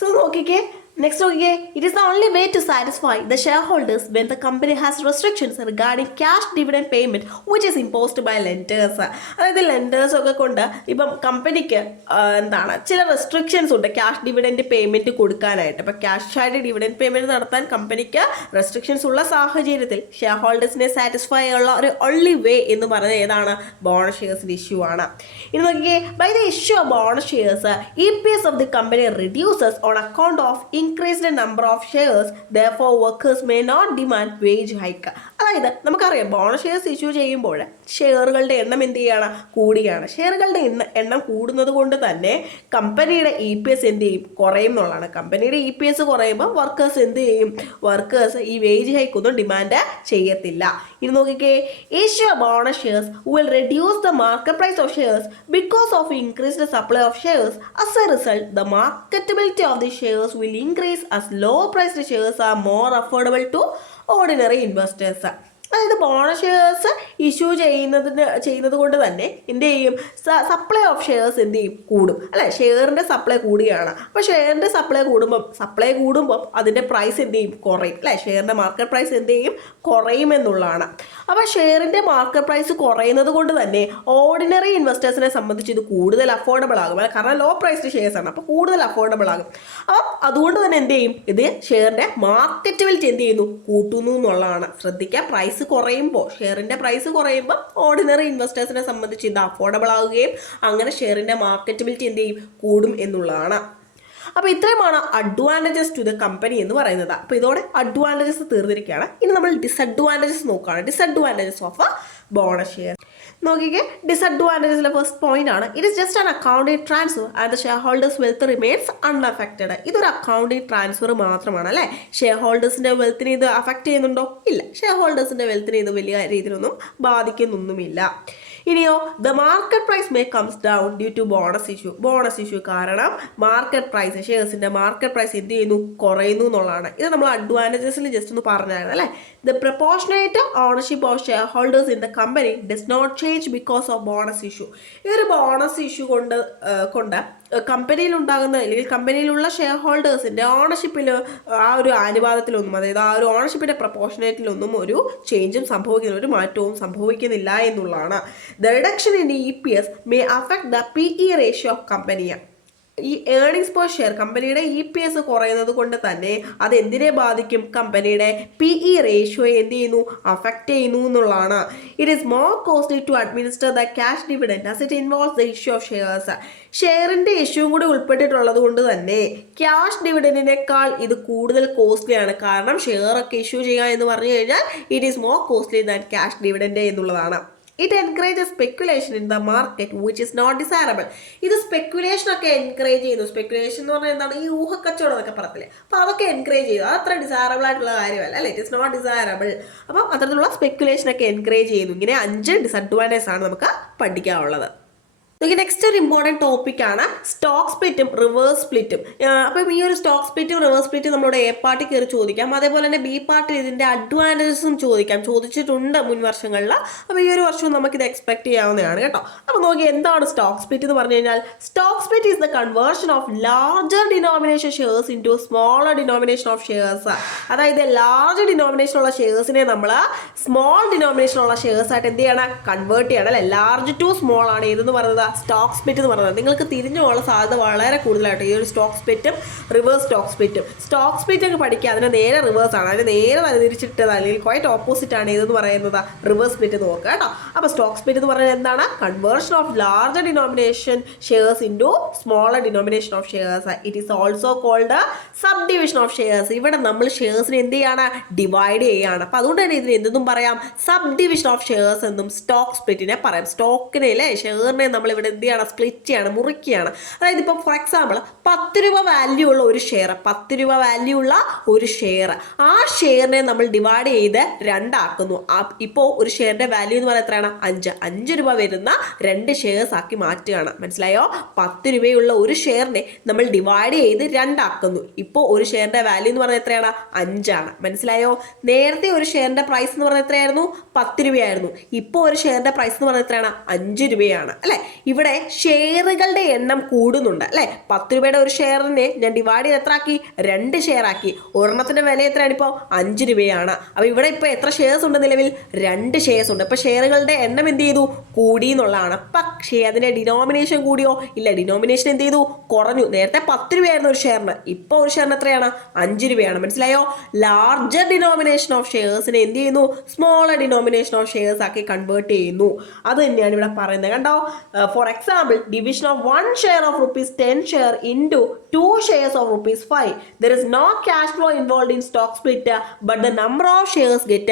സോ നോക്കിക്കേ, നെക്സ്റ്റ് നോക്കിക്കേ, it is the only way to satisfy the shareholders when the company has restrictions regarding cash dividend payment which is imposed by lenders. അതായത് ലെൻഡേഴ്സൊക്കെ കൊണ്ട് ഇപ്പം കമ്പനിക്ക് എന്താണ് ചില റെസ്ട്രിക്ഷൻസ് ഉണ്ട് ക്യാഷ് ഡിവിഡൻഡ് പേയ്മെന്റ് കൊടുക്കാനായിട്ട്. ഇപ്പം ക്യാഷ് ആയിട്ട് ഡിവിഡൻഡ് പേയ്മെന്റ് നടത്താൻ കമ്പനിക്ക് റെസ്ട്രിക്ഷൻസ് ഉള്ള സാഹചര്യത്തിൽ ഷെയർ ഹോൾഡേഴ്സിനെ സാറ്റിസ്ഫൈ ഉള്ള ഒരു ഓൺലി വേ എന്ന് പറയുന്നത് ഏതാണ്, ബോണസ് ഷെയർസിന്റെ ഇഷ്യൂ ആണ്. ഇനി നോക്കിയേ, by the issue of bonus shares EPS of the company reduces on account of increased number of shares, therefore workers may not demand wage hike. അതായത് നമുക്കറിയാം ബോണസ് ഷെയർസ് ഇഷ്യൂ ചെയ്യുമ്പോൾ ഷെയറുകളുടെ എണ്ണം എന്ത് ചെയ്യാണ്, കൂടുകയാണ്. ഷെയറുകളുടെ എണ്ണം കൂടുന്നത് കൊണ്ട് തന്നെ കമ്പനിയുടെ EPS എന്ത് ചെയ്യും, കുറയും എന്നുള്ളതാണ്. കമ്പനിയുടെ EPS കുറയുമ്പോൾ വർക്കേഴ്സ് എന്ത് ചെയ്യും, വർക്കേഴ്സ് ഈ വേജ് ഹൈക്ക് ഒന്നും ഡിമാൻഡ് ചെയ്യത്തില്ല. ഇനി നോക്കിക്കേ, issue bonus shares will reduce the market price of shares because of increased supply of shares. As a result the marketability of the shares will increase as low priced shares are more affordable to ordinary investors. അതായത് bonus shares issue ചെയ്യുന്നത് കൊണ്ട് തന്നെ എന്ത് ചെയ്യും, supply of shares എന്ത് ചെയ്യും, കൂടും അല്ലേ. ഷെയറിൻ്റെ സപ്ലൈ കൂടുകയാണ്. അപ്പോൾ ഷെയറിൻ്റെ സപ്ലൈ കൂടുമ്പം അതിൻ്റെ പ്രൈസ് എന്ത് ചെയ്യും, കുറയും അല്ലേ. ഷെയറിൻ്റെ മാർക്കറ്റ് പ്രൈസ് എന്ത് ചെയ്യും, കുറയുമെന്നുള്ളതാണ്. അപ്പോൾ ഷെയറിൻ്റെ മാർക്കറ്റ് പ്രൈസ് കുറയുന്നത് കൊണ്ട് തന്നെ ഓർഡിനറി ഇൻവെസ്റ്റേഴ്സിനെ സംബന്ധിച്ച് ഇത് കൂടുതൽ അഫോർഡബിൾ ആകും. കാരണം ലോ പ്രൈസ്ഡ് ഷെയർസ് ആണ്, അപ്പോൾ കൂടുതൽ അഫോർഡബിൾ ആകും. അപ്പം അതുകൊണ്ട് തന്നെ എന്ത് ചെയ്യും, ഇത് ഷെയറിൻ്റെ മാർക്കറ്റബിലിറ്റി എന്ത് ചെയ്യുന്നു, കൂട്ടുന്നു എന്നുള്ളതാണ്. ശ്രദ്ധിക്കുക, പ്രൈസ് കുറയുമ്പോൾ, ഷെയറിന്റെ പ്രൈസ് കുറയുമ്പോൾ ഓർഡിനറി ഇൻവെസ്റ്റേഴ്സിനെ സംബന്ധിച്ച് ഇത് അഫോർഡബിൾ ആവുകയും അങ്ങനെ ഷെയറിന്റെ മാർക്കറ്റബിലിറ്റി എന്ത് ചെയ്യും, കൂടും എന്നുള്ളതാണ്. അപ്പോൾ ഇത്രയുമാണ് അഡ്വാൻറ്റേജസ് ടു ദ കമ്പനി എന്ന് പറയുന്നത്. അപ്പോൾ ഇതോടെ അഡ്വാൻറ്റേജസ് തീർന്നിരിക്കുകയാണ്. ഇനി നമ്മൾ ഡിസഡ്വാൻറ്റേജസ് നോക്കുകയാണ്. Disadvantages of A bonus share നോക്കിക്കേ. ഡിസഡ്വാൻറ്റേജസിലെ ഫസ്റ്റ് പോയിന്റ് ആണ്, it is just an accounting transfer and the share holders wealth remains unaffected. ഇതൊരു അക്കൗണ്ടിങ് ട്രാൻസ്ഫർ മാത്രമാണ് അല്ലേ. ഷെയർ ഹോൾഡേഴ്സിന്റെ വെൽത്തിനെ ഇത് അഫക്റ്റ് ചെയ്യുന്നുണ്ടോ, ഇല്ല. ഷെയർ ഹോൾഡേഴ്സിന്റെ വെൽത്തിനെ ഇത് വലിയ രീതിയിലൊന്നും ബാധിക്കുന്നൊന്നുമില്ല. ഇനിയോ, the market price may comes down due to bonus issue. Bonus issue കാരണം മാർക്കറ്റ് പ്രൈസ്, ഷെയർസിന്റെ മാർക്കറ്റ് പ്രൈസ് എന്ത് ചെയ്യുന്നു, കുറയുന്നു എന്നുള്ളതാണ്. ഇത് നമ്മൾ അഡ്വാൻറ്റേജസിൽ ജസ്റ്റ് ഒന്ന് പറഞ്ഞായിരുന്നു അല്ലേ. The proportionate ownership of shareholders in the company does not change because of bonus issue. ഈ ഒരു ബോണസ് ഇഷ്യൂ കൊണ്ട് കമ്പനിയിലുണ്ടാകുന്ന അല്ലെങ്കിൽ കമ്പനിയിലുള്ള ഷെയർ ഹോൾഡേഴ്സിൻ്റെ ഓണർഷിപ്പിൽ ആ ഒരു അനുപാതത്തിലൊന്നും, അതായത് ആ ഒരു ഓണർഷിപ്പിൻ്റെ പ്രൊപ്പോർഷനേറ്റിലൊന്നും ഒരു ചേഞ്ചും സംഭവിക്കുന്നില്ല, ഒരു മാറ്റവും സംഭവിക്കുന്നില്ല എന്നുള്ളതാണ്. The reduction in EPS may affect the PE ratio of company. ഈ ഏർണിങ്സ് പെർ ഷെയർ കമ്പനിയുടെ EPS കുറയുന്നത് കൊണ്ട് തന്നെ അത് എന്തിനെ ബാധിക്കും? കമ്പനിയുടെ PE റേഷ്യോയെ എന്ത് ചെയ്യുന്നു? അഫക്റ്റ് ചെയ്യുന്നു എന്നുള്ളതാണ്. It is more costly to administer the cash dividend as it involves the issue of shares. ഷെയറിന്റെ ഇഷ്യൂവും കൂടി ഉൾപ്പെട്ടിട്ടുള്ളത് കൊണ്ട് തന്നെ ക്യാഷ് ഡിവിഡൻഡിനേക്കാൾ ഇത് കൂടുതൽ കോസ്റ്റ്ലിയാണ്. കാരണം ഷെയർ ഒക്കെ ഇഷ്യൂ ചെയ്യുക എന്ന് പറഞ്ഞു കഴിഞ്ഞാൽ it is more costly than cash dividend എന്നുള്ളതാണ്. It encourages speculation in the market which is not desirable. ഇത് സ്പെക്കുലേഷൻ ഒക്കെ എൻകറേജ് ചെയ്യുന്നു. സ്പെക്കുലേഷൻ എന്ന് പറഞ്ഞാൽ എന്താണ്? ഈ ഊഹക്കച്ചവടം എന്നൊക്കെ പറയത്തില്ലേ, അപ്പോൾ അതൊക്കെ എൻകറേജ് ചെയ്യുന്നു. അത് അത്ര ഡിസൈറബിൾ ആയിട്ടുള്ള കാര്യമല്ല അല്ലേ? It is not desirable. അപ്പം അത്തരത്തിലുള്ള സ്പെക്കുലേഷൻ ഒക്കെ എൻകറേജ് ചെയ്യുന്നു. ഇങ്ങനെ 5 ഡിസഡ്വാൻറ്റേജസ് ആണ് നമുക്ക് പഠിക്കാനുള്ളത്. നെക്സ്റ്റ് ഒരു ഇമ്പോർട്ടൻറ്റ് ടോപ്പിക്കാണ് സ്റ്റോക്ക് സ്പ്ലിറ്റും റിവേഴ്സ് സ്പ്ലിറ്റും. അപ്പം ഈ ഒരു സ്റ്റോക്ക് സ്പ്ലിറ്റും റിവേഴ്സ് സ്പ്ലിറ്റും നമ്മളോട് A പാർട്ടിൽ കയറി ചോദിക്കാം. അതേപോലെ തന്നെ B പാർട്ടിൽ ഇതിൻ്റെ അഡ്വാൻറ്റേജസും ചോദിച്ചിട്ടുണ്ട് മുൻ വർഷങ്ങളിൽ. അപ്പോൾ ഈ ഒരു വർഷവും നമുക്കിത് എക്സ്പെക്ട് ചെയ്യാവുന്നതാണ് കേട്ടോ. അപ്പോൾ നോക്കി എന്താണ് സ്റ്റോക്ക് സ്പ്ലിറ്റ് എന്ന് പറഞ്ഞു കഴിഞ്ഞാൽ stock split is the conversion of larger denomination shares into smaller denomination of shares. അതായത് ലാർജ് ഡിനോമിനേഷനുള്ള ഷെയർസിനെ നമ്മൾ സ്മോൾ ഡിനോമിനേഷനുള്ള ഷെയർസ് ആയിട്ട് എന്ത് ചെയ്യണം? കൺവേർട്ട് ചെയ്യണം അല്ലേ? ലാർജ് ടു സ്മോൾ ആണ് ഏതെന്ന് പറയുന്നത് സ്റ്റോക്ക് സ്പ്ലിറ്റ് എന്ന് പറയുന്നത്. നിങ്ങൾക്ക് തിരിഞ്ഞു പോകാനുള്ള സാധ്യത വളരെ കൂടുതലായിട്ട് ഈ ഒരു സ്റ്റോക്ക് സ്പ്ലിറ്റും റിവേഴ്സ് സ്റ്റോക്ക് സ്പ്ലിറ്റും. സ്റ്റോക്ക് സ്പ്ലിറ്റ് ഒക്കെ പഠിക്കുക, അതിന് നേരെ റിവേഴ്സ് ആണ്, അതിന് നേരെ തിരിച്ചിട്ടത് അല്ലെങ്കിൽ ക്വൈറ്റ് ഓപ്പോസിറ്റ് ആണ് ഏതെന്ന് പറയുന്നത് റിവേഴ്സ് സ്പ്ലിറ്റ് എന്ന് നോക്കുക കേട്ടോ. അപ്പോൾ സ്റ്റോക്ക് സ്പ്ലിറ്റ് എന്ന് പറയുന്നത് എന്താണ്? Conversion of larger denomination shares into smaller denomination of shares. It is also called subdivision of shares. ഇവിടെ നമ്മൾ ഷെയർസിനെ എന്ത് ചെയ്യാണ്? ഡിവൈഡ് ചെയ്യുകയാണ്. അപ്പോൾ അതുകൊണ്ട് തന്നെ ഇതിന് എന്തെന്നും പറയാം? സബ് ഡിവിഷൻ ഓഫ് ഷെയർസ് എന്നും സ്റ്റോക്ക് സ്പ്ലിറ്റിനെ പറയാം. സ്റ്റോക്കിനെ അല്ലേ, ഷെയറിനെ നമ്മൾ ഇവിടെ എന്ത് ചെയ്യണം? സ്പ്ലിറ്റ് ചെയ്യാണ്, മുറിക്കുകയാണ്. അതായത് ഇപ്പോൾ ഫോർ എക്സാമ്പിൾ 10 രൂപ വാല്യൂ ഉള്ള ഒരു ഷെയർ, 10 രൂപ വാല്യൂ ഉള്ള ഒരു ഷെയർ, ആ ഷെയറിനെ നമ്മൾ ഡിവൈഡ് ചെയ്ത് 2 ആക്കുന്നു. ഇപ്പോൾ ഒരു ഷെയറിന്റെ വാല്യൂ എന്ന് പറയുന്നത് എത്രയാണ്? 5 രൂപ വരുന്ന 2 ഷെയർസ് ആക്കി മാറ്റുകയാണ്. മനസ്സിലായോ? 10 രൂപയുള്ള ഒരു ഷെയറിനെ നമ്മൾ ഡിവൈഡ് ചെയ്ത് 2 ആക്കുന്നു. ഇപ്പോൾ ഒരു ഷെയറിന്റെ വാല്യൂ എന്ന് പറയുന്നത് എത്രയാണ്? 5 ആണ്. മനസ്സിലായോ? നേരത്തെ ഒരു ഷെയറിന്റെ പ്രൈസ് എന്ന് പറയുന്നത് എത്രയായിരുന്നു? 10 രൂപയായിരുന്നു. ഇപ്പോൾ ഒരു ഷെയറിന്റെ പ്രൈസ് എന്ന് പറയുന്നത് എത്രയാണ്? 5 രൂപയാണ് അല്ലേ? ഇവിടെ ഷെയറുകളുടെ എണ്ണം കൂടുന്നുണ്ട് അല്ലേ? 10 രൂപയുടെ ഒരു ഷെയറിനെ ഞാൻ ഡിവൈഡ് ചെയ്ത് എത്ര ആക്കി? 2 ഷെയർ ആക്കി. ഒരെണ്ണത്തിന്റെ വില എത്രയാണ്? ഇപ്പോൾ 5 രൂപയാണ്. അപ്പോൾ ഇവിടെ ഇപ്പോൾ എത്ര ഷെയർസ് ഉണ്ട്? നിലവിൽ 2 ഷെയർസ് ഉണ്ട്. അപ്പോൾ ഷെയറുകളുടെ എണ്ണം എന്ത് ചെയ്തു? കൂടി എന്നുള്ളതാണ്. പക്ഷേ അതിന്റെ ഡിനോമിനേഷൻ കൂടിയോ? ഇല്ല, ഡിനോമിനേഷൻ എന്ത് ചെയ്തു? കുറഞ്ഞു. നേരത്തെ 10 രൂപയായിരുന്നു ഒരു ഷെയറിന്, ഇപ്പോൾ ഒരു ഷെയറിന് എത്രയാണ്? 5 രൂപയാണ്. മനസ്സിലായോ? ലാർജർ ഡിനോമിനേഷൻ ഓഫ് ഷെയർസിനെ എന്ത് ചെയ്യുന്നു? സ്മോളർ ഡിനോമിനേഷൻ ഓഫ് ഷെയർസ് ആക്കി കൺവേർട്ട് ചെയ്യുന്നു. അത് തന്നെയാണ് ഇവിടെ പറയുന്നത് കണ്ടോ. For example, division of 1 share of ₹10 share into 2 shares of ₹5. There is no cash flow involved in stock split, but the number of shares get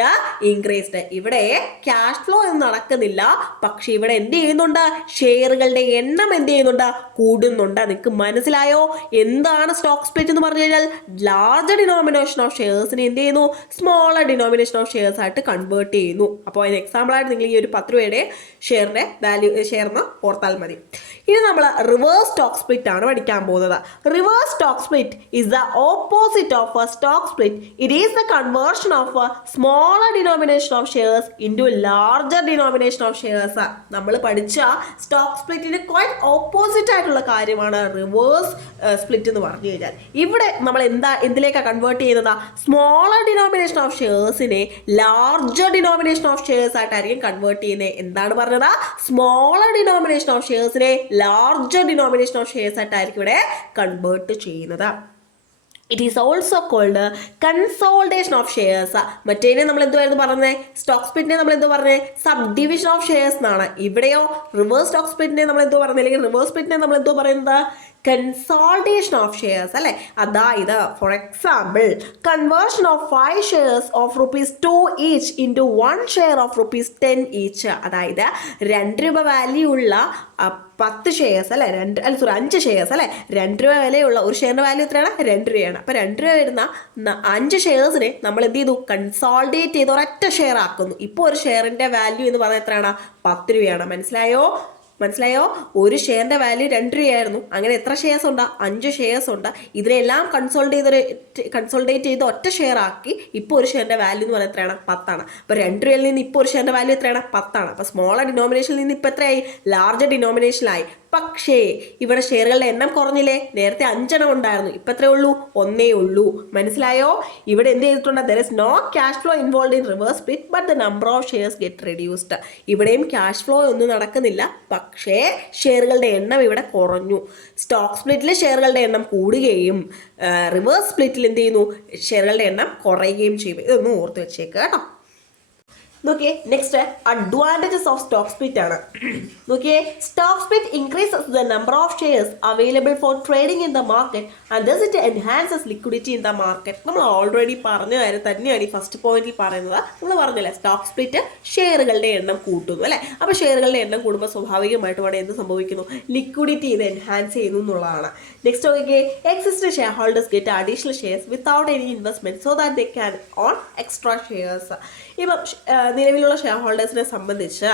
increased. ഇവിടെ cash flow ഒന്നും നടക്കുന്നില്ല, പക്ഷെ ഇവിടെ എന്ത് ചെയ്യുന്നുണ്ട്? ഷെയറുകളുടെ എണ്ണം എന്ത് ചെയ്യുന്നുണ്ട്? കൂടുന്നുണ്ട്. നിങ്ങൾക്ക് മനസ്സിലായോ എന്താണ് സ്റ്റോക്ക് സ്പ്ലിറ്റ് എന്ന് പറഞ്ഞു കഴിഞ്ഞാൽ? ലാർജർ ഡിനോമിനേഷൻ ഓഫ് ഷെയർസിനെ എന്ത് ചെയ്യുന്നു? സ്മോളർ ഡിനോമിനേഷൻ ഓഫ് ഷെയർസ് ആയിട്ട് കൺവേർട്ട് ചെയ്യുന്നു. അപ്പോൾ അതിന് എക്സാമ്പിൾ ആയിട്ട് നിങ്ങൾ ഈ ഒരു 10 രൂപയുടെ ഷെയറിന്റെ വാല്യൂ ഷെയർന്ന് ഓർത്താൽ മതി. ഇനി നമ്മൾ റിവേഴ്സ് സ്റ്റോക്ക് സ്പ്ലിറ്റ് ആണ് പഠിക്കാൻ പോകുന്നത്. Reverse stock split is the opposite of A stock split. It is the conversion of smaller denomination of shares into larger denomination of shares. നമ്മൾ പഠിച്ച സ്റ്റോക്ക് സ്പ്ലിറ്റിന് ക്വൈറ്റ് ഓപ്പോസിറ്റ് ആയിട്ടുള്ള കാര്യമാണ് റിവേഴ്സ് സ്പ്ലിറ്റ് എന്ന് പറഞ്ഞു കഴിഞ്ഞാൽ. ഇവിടെ നമ്മൾ എന്തിലേക്കാണ് കൺവേർട്ട് ചെയ്യുന്നത്? സ്മോളർ ഡിനോമിനേഷൻ ഓഫ് ഷെയർസിനെ ലാർജർ ഡിനോമിനേഷൻ ഓഫ് ഷെയർസ് ആയിട്ടായിരിക്കും കൺവേർട്ട് ചെയ്യുന്നത്. എന്താണ് പറഞ്ഞത്? സ്മോളർ ഡിനോമിനേഷൻ ഓഫ് ഷെയർസിനെ ലാർജർ ഡിനോമിനേഷൻ ഓഫ് ഷെയർസ് ആയിട്ടായിരിക്കും ഇവിടെ കൺവേർട്ട് ചെയ്യുന്നത്. It is also called consultation of shares. മറ്റേനെ നമ്മൾ എന്തുവായിരുന്നു പറഞ്ഞത്? സ്റ്റോക്ക് സ്പ്ലിറ്റിനെ നമ്മൾ എന്തോ പറഞ്ഞത്? സബ് ഡിവിഷൻ ഓഫ് ഷെയർസ് എന്നാണ്. ഇവിടെയോ റിവേഴ്സ് സ്റ്റോക്ക് സ്പ്ലിറ്റിനെ നമ്മൾ എന്തോ പറഞ്ഞത്? അല്ലെങ്കിൽ റിവേഴ്സ് സ്പ്ലിറ്റിനെ നമ്മൾ എന്തോ പറയുന്നത്? കൺസോൾട്ടേഷൻ ഓഫ് ഷെയർസ് അല്ലേ? അതായത് for example, conversion of 5 shares of ₹2 each into 1 share of ₹10 each. അതായത് 2 രൂപ വാല്യൂ ഉള്ള 10 ഷെയർസ് അല്ലേ, 5 ഷെയർസ് അല്ലേ, 2 രൂപ വിലയുള്ള ഒരു ഷെയറിന്റെ വാല്യൂ എത്രയാണ്? 2 രൂപയാണ്. അപ്പോൾ 2 രൂപ വരുന്ന 5 ഷെയർസിനെ നമ്മൾ എന്ത് ചെയ്തു? കൺസോൾട്ടേറ്റ് ചെയ്ത് ഒരൊറ്റ ഷെയർ ആക്കുന്നു. ഇപ്പോൾ ഒരു ഷെയറിന്റെ വാല്യൂ എന്ന് പറയുന്നത് എത്രയാണ്? 10 രൂപയാണ്. മനസ്സിലായോ? ഒരു ഷെയറിന്റെ വാല്യൂ 2 രൂപയായിരുന്നു. അങ്ങനെ എത്ര ഷെയർസ് ഉണ്ട്? 5 ഷെയർസ് ഉണ്ട്. ഇതിനെല്ലാം കൺസോൾട്ടേറ്റ് ചെയ്ത് ഒറ്റ ഷെയർ ആക്കി ഇപ്പോൾ ഒരു ഷെയറിന്റെ വാല്യൂ എന്ന് പറയുന്നത് എത്രയാണ്? 10 ആണ്. അപ്പോൾ 2 രൂപയിൽ നിന്ന് ഇപ്പോൾ ഒരു ഷെയറിന്റെ വാല്യൂ എത്രയാണ്? 10 ആണ്. അപ്പോൾ സ്മോളർ ഡിനോമിനേഷനിൽ നിന്ന് ഇപ്പോൾ എത്രയായി? ലാർജർ ഡിനോമിനേഷനിലായി. പക്ഷേ ഇവിടെ ഷെയറുകളുടെ എണ്ണം കുറഞ്ഞില്ലേ? നേരത്തെ 5 ഉണ്ടായിരുന്നു, ഇപ്പം എത്രയേ ഉള്ളൂ? 1 ഉള്ളൂ. മനസ്സിലായോ? ഇവിടെ എന്ത് ചെയ്തിട്ടുണ്ട്? There is no cash flow involve in reverse split but the number of shares get reduced. ഇവിടെയും ക്യാഷ് ഫ്ലോ ഒന്നും നടക്കുന്നില്ല, പക്ഷേ ഷെയറുകളുടെ എണ്ണം ഇവിടെ കുറഞ്ഞു. സ്റ്റോക്ക് സ്പ്ലിറ്റിൽ ഷെയറുകളുടെ എണ്ണം കൂടുകയും റിവേഴ്സ് സ്പ്ലിറ്റിൽ എന്ത് ചെയ്യുന്നു? ഷെയറുകളുടെ എണ്ണം കുറയുകയും ചെയ്യും. ഇതൊന്ന് ഓർത്ത് വെച്ചേക്ക് കേട്ടോ. നോക്കിയേ, next advantages of stock split ആണ്. നോക്കിയേ, stock split increases the number of shares available for trading in the market and thus it enhances liquidity in the market. നമ്മൾ ഓൾറെഡി പറഞ്ഞ കാര്യം തന്നെയാണ് ഈ ഫസ്റ്റ് പോയിന്റിൽ പറയുന്നത്. നമ്മൾ പറഞ്ഞല്ലേ, സ്റ്റോക്ക് സ്പ്ലിറ്റ് ഷെയറുകളുടെ എണ്ണം കൂട്ടുന്നു അല്ലേ? അപ്പോൾ ഷെയറുകളുടെ എണ്ണം കൂടുമ്പോൾ സ്വാഭാവികമായിട്ടും അവിടെ എന്ത് സംഭവിക്കുന്നു? ലിക്വിഡിറ്റി ഇത് എൻഹാൻസ് ചെയ്യുന്നു എന്നുള്ളതാണ്. നെക്സ്റ്റ് നോക്കിയേ, existing share holders get additional shares without any investment so that they can on extra shares. ഇപ്പം നിലവിലുള്ള ഷെയർ ഹോൾഡേഴ്സിനെ സംബന്ധിച്ച്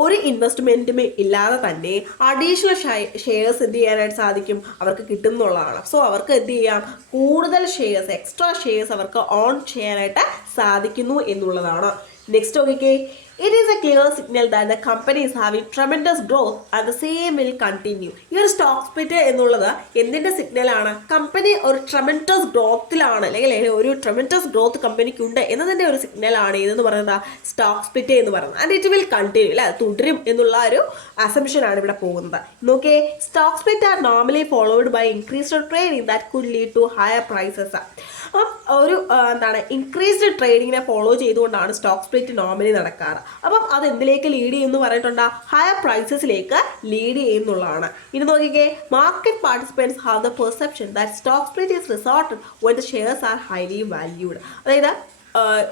ഒരു ഇൻവെസ്റ്റ്മെൻറ്റും ഇല്ലാതെ തന്നെ അഡീഷണൽ ഷെയർസ് എന്ത് ചെയ്യാനായിട്ട് സാധിക്കും? അവർക്ക് കിട്ടും എന്നുള്ളതാണ്. സോ അവർക്ക് എന്ത് ചെയ്യാം? കൂടുതൽ ഷെയർസ്, എക്സ്ട്രാ ഷെയർസ് അവർക്ക് ഓൺ ചെയ്യാനായിട്ട് സാധിക്കുന്നു എന്നുള്ളതാണ്. നെക്സ്റ്റ് നോക്കിക്കേ, it is a clear signal that the company is having tremendous growth and the same will continue. ഈ ഒരു സ്റ്റോക്ക് സ്പ്ലിറ്റ് എന്നുള്ളത് എന്തിൻ്റെ സിഗ്നലാണ്? കമ്പനി ഒരു ട്രമെൻഡസ് ഗ്രോത്തിലാണ്, അല്ലെങ്കിൽ ഒരു ട്രമെൻഡസ് ഗ്രോത്ത് കമ്പനിക്ക് ഉണ്ട് എന്നതിൻ്റെ ഒരു സിഗ്നലാണ് ഇതെന്ന് പറയുന്നത് സ്റ്റോക്ക് സ്പ്ലിറ്റ് എന്ന് പറയുന്നത്. ആൻഡ് ഇറ്റ് വിൽ കണ്ടിന്യൂ, അല്ലെ, തുടരും എന്നുള്ള ഒരു അസംഷനാണ് ഇവിടെ പോകുന്നത്. നോക്കിയേ, stock split are normally followed by increased trading that could lead to higher prices. അപ്പം ഒരു ഇൻക്രീസ്ഡ് ട്രേഡിങ്ങിനെ ഫോളോ ചെയ്തുകൊണ്ടാണ് സ്റ്റോക്ക് സ്പ്ലിറ്റ് നോർമലി നടക്കാറ്. അപ്പം അത് എന്തിലേക്ക് ലീഡ് ചെയ്യുമെന്ന് പറഞ്ഞിട്ടുണ്ട്? ഹയർ പ്രൈസസിലേക്ക് ലീഡ് ചെയ്യുന്നുള്ളതാണ്. ഇനി നോക്കിക്കേ, market participants have the perception that stock split is resorted when the shares are highly valued. അതായത്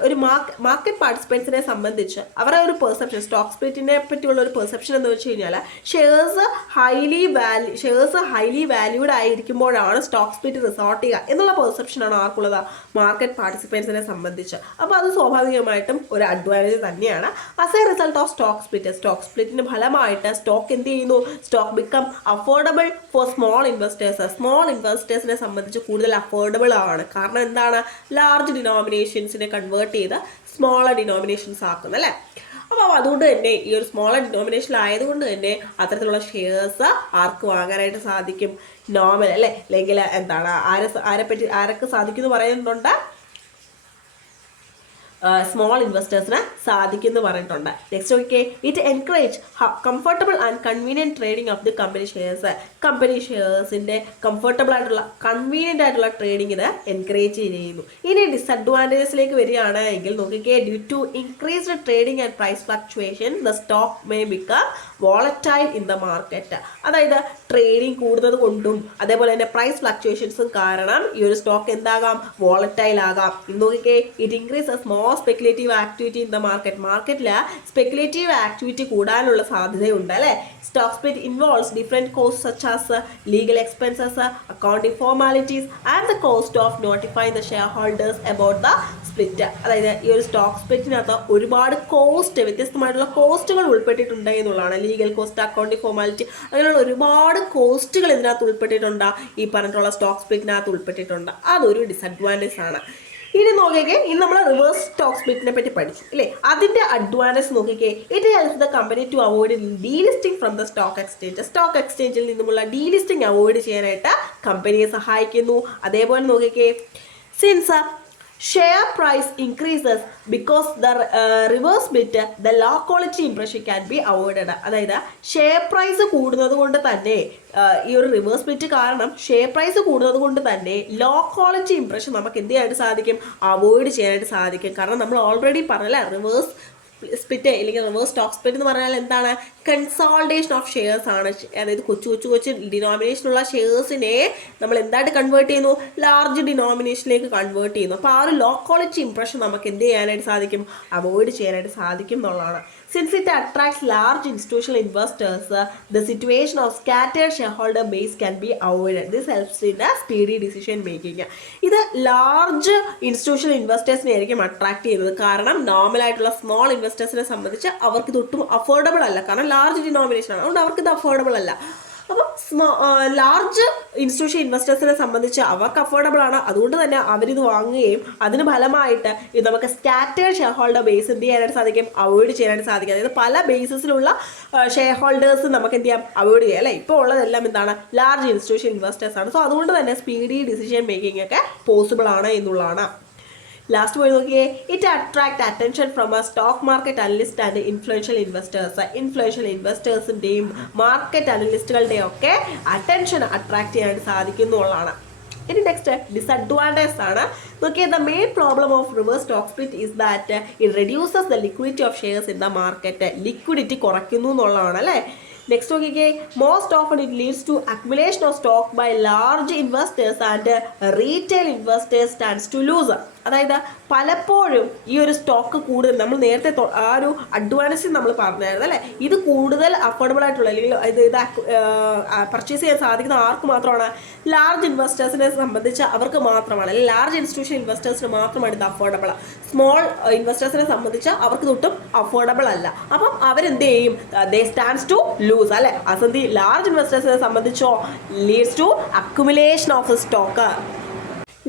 ഒരു മാർക്കറ്റ് പാർട്ടിസിപ്പൻസിനെ സംബന്ധിച്ച് അവരുടെ ഒരു പെർസെപ്ഷൻ, സ്റ്റോക്ക് സ്പ്ലിറ്റിനെ പറ്റിയുള്ള ഒരു പെർസെപ്ഷൻ എന്ന് വെച്ച് കഴിഞ്ഞാൽ ഷെയർസ് ഹൈലി വാല്യൂഡ് ആയിരിക്കുമ്പോഴാണ് സ്റ്റോക്ക് സ്പ്ലിറ്റ് റിസോർട്ട് ചെയ്യുക എന്നുള്ള പെർസെപ്ഷനാണ് ആർക്കുള്ളത്? മാർക്കറ്റ് പാർട്ടിസിപ്പൻസിനെ സംബന്ധിച്ച്. അപ്പോൾ അത് സ്വാഭാവികമായിട്ടും ഒരു അഡ്വാൻറ്റേജ് തന്നെയാണ്. As a result of stock സ്പ്ലിറ്റിൻ്റെ ഫലമായിട്ട് സ്റ്റോക്ക് എന്ത് ചെയ്യുന്നു? Stock become affordable for small ഇൻവെസ്റ്റേഴ്സിനെ സംബന്ധിച്ച് കൂടുതൽ അഫോർഡബിൾ ആണ്. കാരണം എന്താണ്? ലാർജ് ഡിനോമിനേഷൻസിനെ കൺവേർട്ട് ചെയ്ത് സ്മോളർ ഡിനോമിനേഷൻസ് ആക്കുന്നു അല്ലേ? അപ്പോൾ അതുകൊണ്ട് തന്നെ ഈ ഒരു സ്മോളർ ഡിനോമിനേഷൻ ആയതുകൊണ്ട് തന്നെ അത്തരത്തിലുള്ള ഷെയർസ് ആർക്ക് വാങ്ങാനായിട്ട് സാധിക്കും? നോർമൽ അല്ലേ, അല്ലെങ്കിൽ ആരൊക്കെ സാധിക്കും എന്ന് പറയുന്നുണ്ട്? സ്മോൾ ഇൻവെസ്റ്റേഴ്സിന് സാധിക്കുമെന്ന് പറഞ്ഞിട്ടുണ്ട്. നെക്സ്റ്റ് നോക്കിയേ, it encourage comfortable and convenient trading of the company ഷെയർസിൻ്റെ കംഫർട്ടബിൾ ആയിട്ടുള്ള കൺവീനിയൻ്റ് ആയിട്ടുള്ള ട്രേഡിംഗ് ഇത് എൻകറേജ് ചെയ്യുന്നു. ഇനി ഡിസഡ്വാൻറ്റേജസിലേക്ക് വരികയാണെങ്കിൽ നോക്കിക്കേ, due to increased trading and price fluctuation the stock may become volatile in the market. അതായത് ട്രേഡിംഗ് കൂടുന്നത് കൊണ്ടും അതേപോലെ തന്നെ പ്രൈസ് ഫ്ലക്ച്വേഷൻസും കാരണം ഈ ഒരു സ്റ്റോക്ക് എന്താകാം? വോളറ്റൈൽ ആകാം. നോക്കിക്കേ, it increases more speculative activity in the മാർക്കറ്റിൽ സ്പെക്കുലേറ്റീവ് ആക്ടിവിറ്റി കൂടാനുള്ള സാധ്യതയുണ്ട് അല്ലേ? Stock split involves different cost such as legal expenses, accounting formalities and the cost of notifying the shareholders about the split. അതായത് ഈ ഒരു stock സ്പ്ലിറ്റിനകത്ത് ഒരുപാട് വ്യത്യസ്തമായിട്ടുള്ള കോസ്റ്റുകൾ ഉൾപ്പെട്ടിട്ടുണ്ട് എന്നുള്ളതാണ്. ലീഗൽ കോസ്റ്റ്, അക്കൗണ്ടിംഗ് ഫോർമാലിറ്റി, അങ്ങനെയുള്ള ഒരുപാട് കോസ്റ്റുകൾ ഇതിനകത്ത് ഉൾപ്പെട്ടിട്ടുണ്ട്. ഈ പറഞ്ഞിട്ടുള്ള സ്റ്റോക്ക് സ്പ്ലിറ്റിനകത്ത് ഉൾപ്പെട്ടിട്ടുണ്ട്. അതൊരു ഡിസഡ്വാൻറ്റേജ് ആണ്. ഇനി നോക്കിക്കേ, ഇനി നമ്മൾ റിവേഴ്സ് സ്റ്റോക്ക് സ്പ്ലിറ്റിനെ പറ്റി പഠിച്ചു അല്ലേ? അതിൻ്റെ അഡ്വാൻറ്റേജ് നോക്കിക്കേ, it helps the company to avoid delisting from the stock എക്സ്ചേഞ്ചിൽ നിന്നുമുള്ള ഡീലിസ്റ്റിംഗ് അവോയ്ഡ് ചെയ്യാനായിട്ട് കമ്പനിയെ സഹായിക്കുന്നു. അതേപോലെ നോക്കിക്കേ, since share price increases because the reverse split, the low quality impression can be avoided. അതായത് ഷെയർ പ്രൈസ് കൂടുന്നത് കൊണ്ട് തന്നെ ഈ ഒരു റിവേഴ്സ് സ്പ്ലിറ്റ് കാരണം ഷെയർ പ്രൈസ് കൂടുന്നത് കൊണ്ട് തന്നെ ലോ ക്വാളിറ്റി ഇംപ്രഷൻ നമുക്ക് എന്ത് ചെയ്യാനായിട്ട് സാധിക്കും? അവോയ്ഡ് ചെയ്യാനായിട്ട് സാധിക്കും. കാരണം നമ്മൾ ഓൾറെഡി പറഞ്ഞല്ല, റിവേഴ്സ് സ്പ്ലിറ്റ് അല്ലെങ്കിൽ റിവേഴ്സ് സ്റ്റോക്ക് സ്പ്ലിറ്റ് എന്ന് പറഞ്ഞാൽ എന്താണ്? കൺസോൾട്ടേഷൻ ഓഫ് ഷെയർസ് ആണ്. അതായത് കൊച്ചു ഡിനോമിനേഷനുള്ള ഷെയർസിനെ നമ്മൾ എന്തായിട്ട് കൺവേർട്ട് ചെയ്യുന്നു? ലാർജ് ഡിനോമിനേഷനിലേക്ക് കൺവേർട്ട് ചെയ്യുന്നു. അപ്പോൾ ആ ഒരു ലോ ക്വാളിറ്റി ഇംപ്രഷൻ നമുക്ക് എന്ത് ചെയ്യാനായിട്ട് സാധിക്കും? അവോയ്ഡ് ചെയ്യാനായിട്ട് സാധിക്കും എന്നുള്ളതാണ്. Since it attracts large institutional investors, the situation of scattered shareholder base can be avoided. This helps in a speedy decision making. ഇത് ലാർജ് ഇൻസ്റ്റിറ്റ്യൂഷണൽ ഇൻവെസ്റ്റേഴ്സിനെ ആയിരിക്കും അട്രാക്ട് ചെയ്യുന്നത്. കാരണം നോർമലായിട്ടുള്ള സ്മോൾ ഇൻവെസ്റ്റേഴ്സിനെ സംബന്ധിച്ച് അവർക്ക് ഇതൊട്ടും അഫോർഡബിൾ അല്ല. കാരണം ലാർജ് ഡിനോമിനേഷൻ ആണ്, അതുകൊണ്ട് അവർക്ക് ഇത് അഫോർഡബിൾ അല്ല. അപ്പം ലാർജ് ഇൻസ്റ്റിറ്റ്യൂഷൻ ഇൻവെസ്റ്റേഴ്സിനെ സംബന്ധിച്ച് അവർക്ക് അഫോർഡബിൾ ആണ്. അതുകൊണ്ട് തന്നെ അവരിത് വാങ്ങുകയും അതിന് ഫലമായിട്ട് ഇത് നമുക്ക് സ്കാറ്റേർഡ് ഷെയർ ഹോൾഡർ ബേസ് എന്ത് ചെയ്യാനായിട്ട് സാധിക്കും, അവോയ്ഡ് ചെയ്യാനായിട്ട് സാധിക്കും. അതായത് പല ബേസിസിലുള്ള ഷെയർ ഹോൾഡേഴ്സ് നമുക്ക് എന്ത് ചെയ്യാം, അവോയ്ഡ് ചെയ്യാം അല്ലേ. ഇപ്പോൾ ഉള്ളതെല്ലാം എന്താണ്, ലാർജ് ഇൻസ്റ്റിറ്റ്യൂഷൻ ഇൻവെസ്റ്റേഴ്സ് ആണ്. സോ അതുകൊണ്ട് തന്നെ സ്പീഡി ഡിസിഷൻ മേക്കിംഗ് ഒക്കെ പോസിബിൾ ആണ് എന്നുള്ളതാണ്. ലാസ്റ്റ് പോയി നോക്കിയേ, it attract attention from a stock market analyst and influential investors. Influential ഇൻവെസ്റ്റേഴ്സിൻ്റെയും മാർക്കറ്റ് അനലിസ്റ്റുകളുടെയും ഒക്കെ അറ്റൻഷൻ അട്രാക്ട് ചെയ്യാനായിട്ട് സാധിക്കുന്നുള്ളതാണ്. ഇനി നെക്സ്റ്റ് ഡിസഡ്വാൻറ്റേജ് ആണ്. നോക്കിയേ, the main problem of reverse stock split is that it reduces the liquidity of shares in the market. Liquidity കുറയ്ക്കുന്നു എന്നുള്ളതാണ് അല്ലേ. നെക്സ്റ്റ് നോക്കിക്കേ, most often it leads to accumulation of stock by large investors and retail investors stands to lose. അതായത് പലപ്പോഴും ഈ ഒരു stock കൂടുതൽ, നമ്മൾ നേരത്തെ ആ ഒരു അഡ്വാൻസ് നമ്മൾ പറഞ്ഞായിരുന്നു അല്ലേ, ഇത് കൂടുതൽ അഫോർഡബിൾ ആയിട്ടുള്ള അല്ലെങ്കിൽ ഇത് പർച്ചേസ് ചെയ്യാൻ സാധിക്കുന്ന ആർക്ക് മാത്രമാണ്, ലാർജ് ഇൻവെസ്റ്റേഴ്സിനെ സംബന്ധിച്ച് അവർക്ക് മാത്രമാണ്, അല്ലെങ്കിൽ ലാർജ് ഇൻസ്റ്റിറ്റ്യൂഷൻ ഇൻവെസ്റ്റേഴ്സിന് മാത്രമാണ് ഇത് അഫോർഡബിൾ. സ്മോൾ ഇൻവെസ്റ്റേഴ്സിനെ സംബന്ധിച്ച് അവർക്ക് തൊട്ടും അഫോർഡബിൾ അല്ല. അപ്പം അവരെന്ത് ചെയ്യും, ദേ സ്റ്റാൻഡ്സ് ടു ലൂസ് അല്ലെ. അസന്തി ലാർജ് ഇൻവെസ്റ്റേഴ്സിനെ സംബന്ധിച്ചോ leads to accumulation of stock.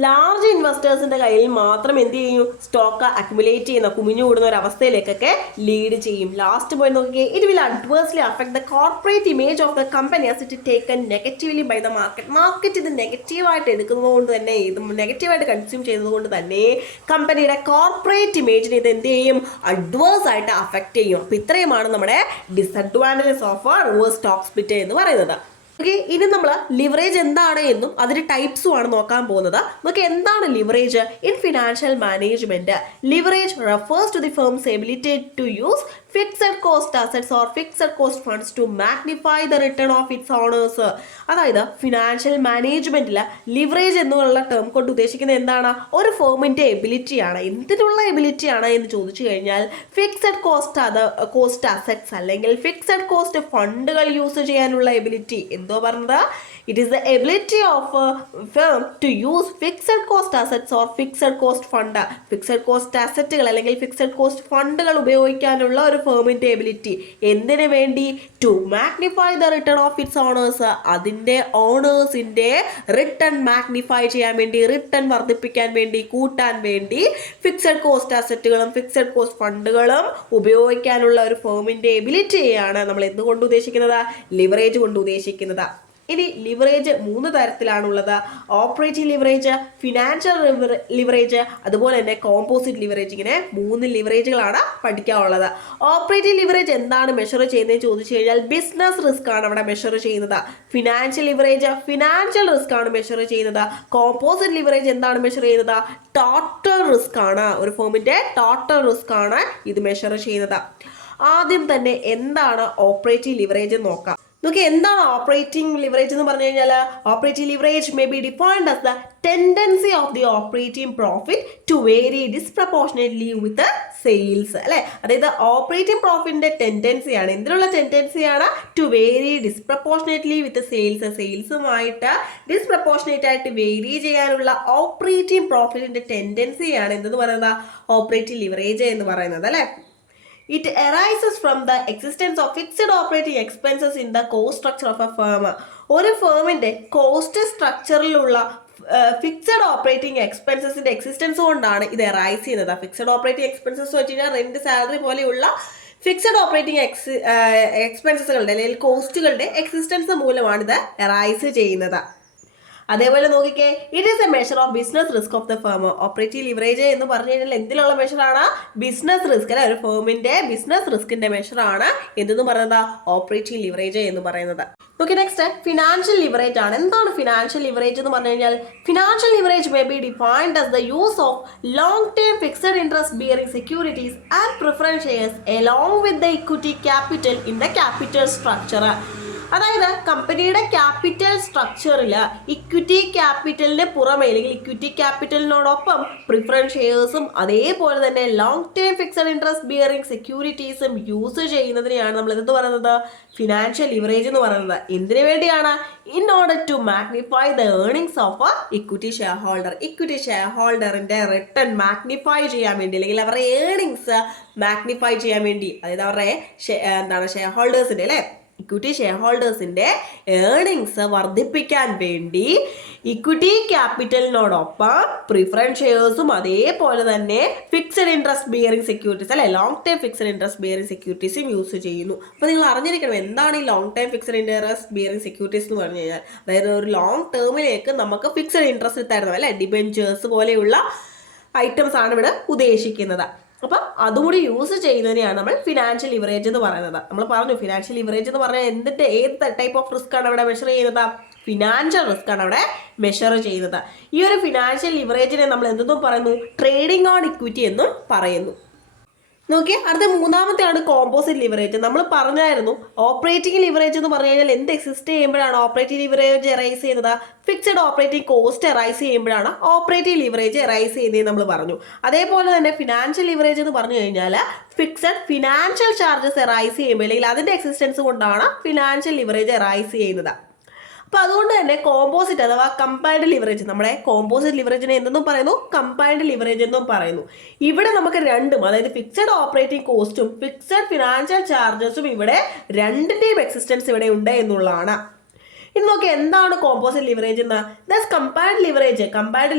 Large ഇൻവെസ്റ്റേഴ്സിന്റെ കയ്യിൽ മാത്രം എന്ത് ചെയ്യും, സ്റ്റോക്ക് അക്യുമുലേറ്റ് ചെയ്യുന്ന, കുമിഞ്ഞുകൂടുന്ന ഒരു അവസ്ഥയിലേക്കൊക്കെ ലീഡ് ചെയ്യും. ലാസ്റ്റ് പോയി നോക്കിയേ, it will adversely affect the corporate image of the company as it taken negatively by the market. Market ഇത് നെഗറ്റീവായിട്ട് എടുക്കുന്നതുകൊണ്ട് തന്നെ, ഇത് നെഗറ്റീവായിട്ട് കൺസ്യൂം ചെയ്യുന്നതുകൊണ്ട് തന്നെ കമ്പനിയുടെ കോർപ്പറേറ്റ് ഇമേജിനെ ഇത് എന്ത് ചെയ്യും, അഡ്വേഴ്സ് ആയിട്ട് അഫക്റ്റ് ചെയ്യും. അപ്പോൾ ഇത്രയുമാണ് നമ്മുടെ disadvantages of reverse stock split എന്ന് പറയുന്നത്. ഓക്കെ, ഇനി നമ്മൾ ലിവറേജ് എന്താണ് എന്നും അതിന്റെ ടൈപ്സും ആണ് നോക്കാൻ പോകുന്നത്. നമുക്ക് എന്താണ് leverage in financial management? Leverage refers to the firm's ability to use fixed cost assets or fixed cost funds to magnify the return of its owners. അതായത് ഫിനാൻഷ്യൽ മാനേജ്മെന്റിൽ ലിവറേജ് എന്നുള്ള ടേം കൊണ്ട് ഉദ്ദേശിക്കുന്നത് എന്താണ്, ഒരു ഫേമിന്റെ എബിലിറ്റിയാണ്. എന്തിനുള്ള എബിലിറ്റിയാണ് എന്ന് ചോദിച്ചു കഴിഞ്ഞാൽ ഫിക്സഡ് കോസ്റ്റ് അസറ്റ്സ് അല്ലെങ്കിൽ ഫിക്സഡ് കോസ്റ്റ് ഫണ്ടുകൾ യൂസ് ചെയ്യാനുള്ള എബിലിറ്റി. എന്തോ പറഞ്ഞത്, it is the ability of firm to use fixed cost assets or fixed cost fund. Fixed cost അസറ്റുകൾ അല്ലെങ്കിൽ ഫിക്സഡ് കോസ്റ്റ് ഫണ്ടുകൾ ഉപയോഗിക്കാനുള്ള ഒരു ഫേമിന്റെ എബിലിറ്റി. എന്തിനു വേണ്ടി, to magnify the return of its owners. അതിൻ്റെ ഓണേഴ്സിൻ്റെ റിട്ടേൺ മാഗ്നിഫൈ ചെയ്യാൻ വേണ്ടി, റിട്ടേൺ വർദ്ധിപ്പിക്കാൻ വേണ്ടി, കൂട്ടാൻ വേണ്ടി ഫിക്സഡ് കോസ്റ്റ് അസറ്റുകളും ഫിക്സഡ് കോസ്റ്റ് ഫണ്ടുകളും ഉപയോഗിക്കാനുള്ള ഒരു ഫേമിന്റെ എബിലിറ്റിയാണ് നമ്മൾ എന്തുകൊണ്ട് ഉദ്ദേശിക്കുന്നത്, ലിവറേജ് കൊണ്ട് ഉദ്ദേശിക്കുന്നത്. ഇനി ലിവറേജ് 3 തരത്തിലാണുള്ളത്. ഓപ്പറേറ്റിംഗ് ലിവറേജ്, ഫിനാൻഷ്യൽ ലിവറേജ്, അതുപോലെ തന്നെ കോമ്പോസിറ്റ് ലിവറേജ്. ഇങ്ങനെ 3 ലിവറേജുകളാണ് പഠിക്കാനുള്ളത്. ഓപ്പറേറ്റിംഗ് ലിവറേജ് എന്താണ് മെഷർ ചെയ്യുന്നതെന്ന് ചോദിച്ചു കഴിഞ്ഞാൽ ബിസിനസ് റിസ്ക് ആണ് അവിടെ മെഷർ ചെയ്യുന്നത്. ഫിനാൻഷ്യൽ ലിവറേജ് ഫിനാൻഷ്യൽ റിസ്ക് ആണ് മെഷർ ചെയ്യുന്നത്. കോമ്പോസിറ്റ് ലിവറേജ് എന്താണ് മെഷർ ചെയ്യുന്നത്, ടോട്ടൽ റിസ്ക് ആണ്. ഒരു ഫേമിന്റെ ടോട്ടൽ റിസ്ക് ആണ് ഇത് മെഷർ ചെയ്യുന്നത്. ആദ്യം തന്നെ എന്താണ് ഓപ്പറേറ്റിംഗ് ലിവറേജ് എന്ന് നോക്കാം. നോക്കി, എന്താണ് ഓപ്പറേറ്റിംഗ് ലിവറേജ് എന്ന് പറഞ്ഞു കഴിഞ്ഞാൽ, operating leverage may be defined as the tendency of the operating profit to vary disproportionately with sales അല്ലെ. അതായത് ഓപ്പറേറ്റിംഗ് പ്രോഫിറ്റിന്റെ ടെൻഡൻസിയാണ്, എന്തിനുള്ള ടെൻഡൻസിയാണ്, to vary disproportionately with sales. സെയിൽസുമായിട്ട് ഡിസ്പ്രപ്പോർഷനേറ്റ് ആയിട്ട് വേരി ചെയ്യാനുള്ള ഓപ്പറേറ്റിംഗ് പ്രോഫിറ്റിന്റെ ടെൻഡൻസിയാണ് എന്തെന്ന് പറയുന്നത്, ഓപ്പറേറ്റിംഗ് ലിവറേജ് എന്ന് പറയുന്നത് അല്ലെ. It arises from the existence of fixed operating expenses in the cost structure of a firm. ഒരു ഫേമിന്റെ കോസ്റ്റ് സ്ട്രക്ചറിലുള്ള ഫിക്സഡ് ഓപ്പറേറ്റിംഗ് എക്സ്പെൻസസിന്റെ എക്സിസ്റ്റൻസ് കൊണ്ടാണ് ഇത് അറൈസ് ചെയ്യുന്നത്. ഫിക്സഡ് ഓപ്പറേറ്റിംഗ് എക്സ്പെൻസസ് വെച്ച് കഴിഞ്ഞാൽ റെന്റ്, സാലറി പോലെയുള്ള ഫിക്സഡ് ഓപ്പറേറ്റിംഗ് എക്സ്പെൻസസുകളുടെ അല്ലെങ്കിൽ കോസ്റ്റുകളുടെ എക്സിസ്റ്റൻസ് മൂലമാണ് ഇത് അറൈസ് ചെയ്യുന്നത്. അതേപോലെ നോക്കിക്കേ, it is A measure of business risk of the firm. Operative leverage എന്ന് പറഞ്ഞു കഴിഞ്ഞാൽ എന്തിലുള്ള മെഷറാണ്, ബിസിനസ് റിസ്ക് അല്ലെ. ഒരു ഫേമിന്റെ ബിസിനസ് റിസ്കിന്റെ മെഷറാണ് എന്തെന്ന് പറയുന്നത്, ഓപ്പറേറ്റീവ് ലിവറേജ് എന്ന് പറയുന്നത്. ഓക്കെ, നെക്സ്റ്റ് ഫിനാൻഷ്യൽ ലിവറേജ് ആണ്. എന്താണ് ഫിനാൻഷ്യൽ ലിവറേജ് എന്ന് പറഞ്ഞു കഴിഞ്ഞാൽ, financial leverage may be defined as the use of long term fixed interest bearing securities and preference shares along with the equity capital in the capital structure. അതായത് കമ്പനിയുടെ capital സ്ട്രക്ചറിൽ equity ക്യാപിറ്റലിന് പുറമെ അല്ലെങ്കിൽ equity ക്യാപിറ്റലിനോടൊപ്പം preference ഷെയർസും അതേപോലെ തന്നെ long term fixed interest bearing സെക്യൂരിറ്റീസും use ചെയ്യുന്നതിനെയാണ് നമ്മൾ എന്ത് പറയുന്നത്, ഫിനാൻഷ്യൽ ലിവറേജ് എന്ന് പറയുന്നത്. എന്തിനു വേണ്ടിയാണ്, in order to magnify the earnings of equity shareholder. Equity share ഹോൾഡറിന്റെ റിട്ടേൺ മാഗ്നിഫൈ ചെയ്യാൻ വേണ്ടി അല്ലെങ്കിൽ അവരുടെ ഏർണിംഗ്സ് മാഗ്നിഫൈ ചെയ്യാൻ വേണ്ടി, അതായത് അവരുടെ ഷെയർ ഹോൾഡേഴ്സിന്റെ അല്ലേ ഇക്വിറ്റി ഷെയർ ഹോൾഡേഴ്സിന്റെ ഏർണിങ്സ് വർദ്ധിപ്പിക്കാൻ വേണ്ടി ഇക്വിറ്റി ക്യാപിറ്റലിനോടൊപ്പം പ്രിഫറൻസ് ഷെയർസും അതേപോലെ തന്നെ ഫിക്സഡ് ഇൻട്രസ്റ്റ് ബിയറിംഗ് സെക്യൂരിറ്റീസ് അല്ലെ long time fixed interest bearing സെക്യൂരിറ്റീസും യൂസ് ചെയ്യുന്നു. അപ്പോൾ നിങ്ങൾ അറിഞ്ഞിരിക്കണം എന്താണ് ഈ long time fixed interest bearing securities എന്ന് പറഞ്ഞു കഴിഞ്ഞാൽ, അതായത് ഒരു ലോങ് ടേമിലേക്ക് നമുക്ക് ഫിക്സഡ് ഇൻട്രസ്റ്റ് തരുന്നത് അല്ലെ, ഡിബെഞ്ചേഴ്സ് പോലെയുള്ള ഐറ്റംസ് ആണ് ഇവിടെ ഉദ്ദേശിക്കുന്നത്. അപ്പം അതുകൂടി യൂസ് ചെയ്യുന്നതിനെയാണ് നമ്മൾ ഫിനാൻഷ്യൽ ലിവറേജ് എന്ന് പറയുന്നത്. നമ്മൾ പറഞ്ഞു ഫിനാൻഷ്യൽ ലിവറേജ് എന്ന് പറഞ്ഞാൽ എന്തിന്റെ ഏത് ടൈപ്പ് ഓഫ് റിസ്ക് ആണ് അവിടെ മെഷർ ചെയ്യുന്നത്? ഫിനാൻഷ്യൽ റിസ്ക് ആണ് അവിടെ മെഷർ ചെയ്യുന്നത്. ഈ ഒരു ഫിനാൻഷ്യൽ ലിവറേജിനെ നമ്മൾ എന്തെന്നും പറയുന്നു? ട്രേഡിംഗ് ഓൺ ഇക്വിറ്റി എന്നും പറയുന്നു. നോക്കിയേ, അടുത്ത മൂന്നാമത്തെയാണ് കോമ്പോസിറ്റ് ലിവറേജ്. നമ്മൾ പറഞ്ഞായിരുന്നു ഓപ്പറേറ്റിംഗ് ലിവറേജ് എന്ന് പറഞ്ഞു കഴിഞ്ഞാൽ എന്ത് എക്സിസ്റ്റ് ചെയ്യുമ്പോഴാണ് ഓപ്പറേറ്റിംഗ് ലിവറേജ് എറൈസ് ചെയ്യുന്നത്? ഫിക്സഡ് ഓപ്പറേറ്റിംഗ് കോസ്റ്റ് എറൈസ് ചെയ്യുമ്പോഴാണ് ഓപ്പറേറ്റിംഗ് ലിവറേജ് എറൈസ് ചെയ്യുന്നത് നമ്മൾ പറഞ്ഞു. അതേപോലെ തന്നെ ഫിനാൻഷ്യൽ ലിവറേജ് എന്ന് പറഞ്ഞു കഴിഞ്ഞാൽ ഫിക്സഡ് ഫിനാൻഷ്യൽ ചാർജസ് എറൈസ് ചെയ്യുമ്പോൾ അല്ലെങ്കിൽ അതിന്റെ എക്സിസ്റ്റൻസ് കൊണ്ടാണ് ഫിനാൻഷ്യൽ ലിവറേജ് എറൈസ് ചെയ്യുന്നത്. അപ്പോൾ അതുകൊണ്ട് തന്നെ കോമ്പോസിറ്റ് അഥവാ കമ്പൈൻഡ് ലിവറേജ്, നമ്മുടെ കോമ്പോസിറ്റ് ലിവറേജിനെ എന്തെന്നും പറയുന്നു? കമ്പൈൻഡ് ലിവറേജ് എന്നും പറയുന്നു. ഇവിടെ നമുക്ക് രണ്ടും, അതായത് ഫിക്സഡ് ഓപ്പറേറ്റിംഗ് കോസ്റ്റും ഫിക്സഡ് ഫിനാൻഷ്യൽ ചാർജസും ഇവിടെ രണ്ടിന്റെയും എക്സിസ്റ്റൻസ് ഇവിടെ ഉണ്ട് എന്നുള്ളതാണ്. ഇനി നോക്കി എന്താണ് കോമ്പോസിറ്റ് ലിവറേജ് എന്ന്? Thus combined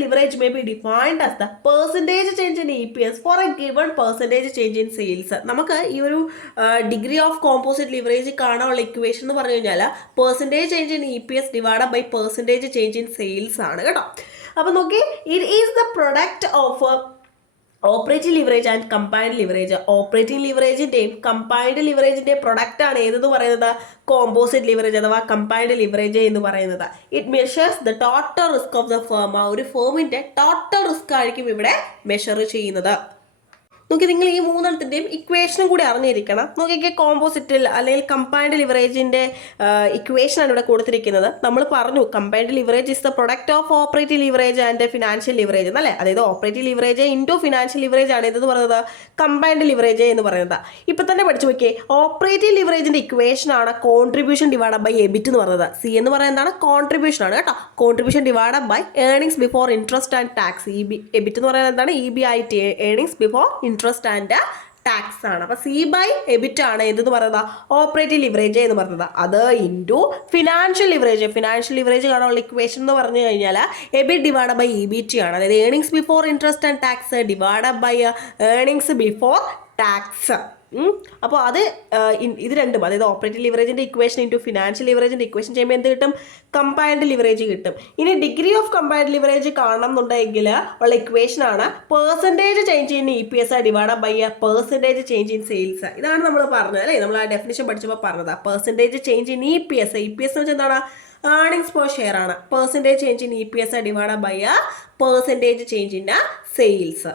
leverage may be defined as the percentage change in EPS for a given percentage change in sales. നമുക്ക് ഈ ഒരു ഡിഗ്രി ഓഫ് കോമ്പോസിറ്റ് ലിവറേജ് കാണാനുള്ള ഇക്വേഷൻ എന്ന് പറഞ്ഞു കഴിഞ്ഞാൽ percentage change in EPS divide by percentage change in sales ആണ് കേട്ടോ. അപ്പൊ നോക്കി, it is the product of operating leverage and combined leverage. Operating ലിവറേജിന്റെയും കമ്പൈൻഡ് ലിവറേജിന്റെയും പ്രൊഡക്റ്റ് ആണ് ഏതെന്ന് പറയുന്നത്? കോമ്പോസിറ്റ് ലിവറേജ് അഥവാ കമ്പൈൻഡ് ലിവറേജ് എന്ന് പറയുന്നത്. It measures the total risk of the firm. ഒരു ഫേമിന്റെ ടോട്ടൽ റിസ്ക് ആയിരിക്കും ഇവിടെ മെഷർ ചെയ്യുന്നത്. നോക്കി, നിങ്ങൾ ഈ മൂന്നെണ്ണത്തിൻ്റെയും ഇക്വേഷനും കൂടി അറിഞ്ഞിരിക്കണം. നോക്കിയൊക്കെ കോമ്പോസിറ്റിൽ അല്ലെങ്കിൽ കമ്പൈൻഡ് ലിവറേജിന്റെ ഇക്വേഷനാണ് ഇവിടെ കൊടുത്തിരിക്കുന്നത്. നമ്മൾ പറഞ്ഞു combined leverage is the product of operating leverage and financial leverage എന്നല്ലേ. അതായത് operating leverage into financial leverage ആണ് ഇതെന്ന് പറയുന്നത് കമ്പൈൻഡ് ലിവറേജ് എന്ന് പറയുന്നത്. ഇപ്പൊ തന്നെ പഠിച്ചു നോക്കിയേ, ഓപ്പറേറ്റിംഗ് ലിവറേജിന്റെ ഇക്വേഷൻ ആണ് കോൺട്രിബ്യൂഷൻ ഡിവൈഡ് ബൈ എബിറ്റ് എന്ന് പറയുന്നത്. സി എന്ന് പറയുന്നത് എന്താണ്? കോൺട്രിബ്യൂഷൻ ആണ് കേട്ടോ. Contribution divide by earnings before interest and tax. EBIT എന്ന് പറയുന്നത് എന്താണ്? EBIT, earnings before interest and tax ആണ്. അപ്പൊ സി ബൈ എബിറ്റ് ആണ് എന്തെന്ന് പറയുന്നത്? ഓപ്പറേറ്റിംഗ് ലിവറേജ് എന്ന് പറയുന്നത്. അത് ഇൻറ്റു ഫിനാൻഷ്യൽ ലിവറേജ് കാണാനുള്ള ഇക്വേഷൻ എന്ന് പറഞ്ഞു കഴിഞ്ഞാൽ എബിറ്റ് ഡിവൈഡ് ബൈ EBT ആണ്. അതായത് earnings before interest and tax divide by earnings before tax. അപ്പോൾ അത് ഇത് രണ്ടും, അതായത് ഓപ്പറേറ്റിംഗ് ലിവറേജിന്റെ ഇക്വേഷൻ ഇൻറ്റു ഫിനാൻഷ്യൽ ലിവറേജിന്റെ ഇക്വേഷൻ ചെയ്യുമ്പോൾ എന്ത് കിട്ടും? കമ്പൈൻഡ് ലിവറേജ് കിട്ടും. ഇനി ഡിഗ്രി ഓഫ് കമ്പൈൻഡ് ലിവറേജ് കാണണം എന്നുണ്ടെങ്കിൽ ഉള്ള ഇക്വേഷൻ ആണ് percentage change in EPS divide by percentage change in sales. ഇതാണ് നമ്മൾ പറഞ്ഞത് അല്ലേ, നമ്മൾ ആ ഡെഫിനിഷൻ പഠിച്ചപ്പോൾ പറഞ്ഞത്. പെർസെൻറ്റേജ് ചേഞ്ച് ഇൻ EPS എന്ന് വെച്ചാൽ എന്താണ്? ഏർണിംഗ്സ് പെർ ഷെയർ ആണ്. Percentage change in EPS divide by percentage change in sales.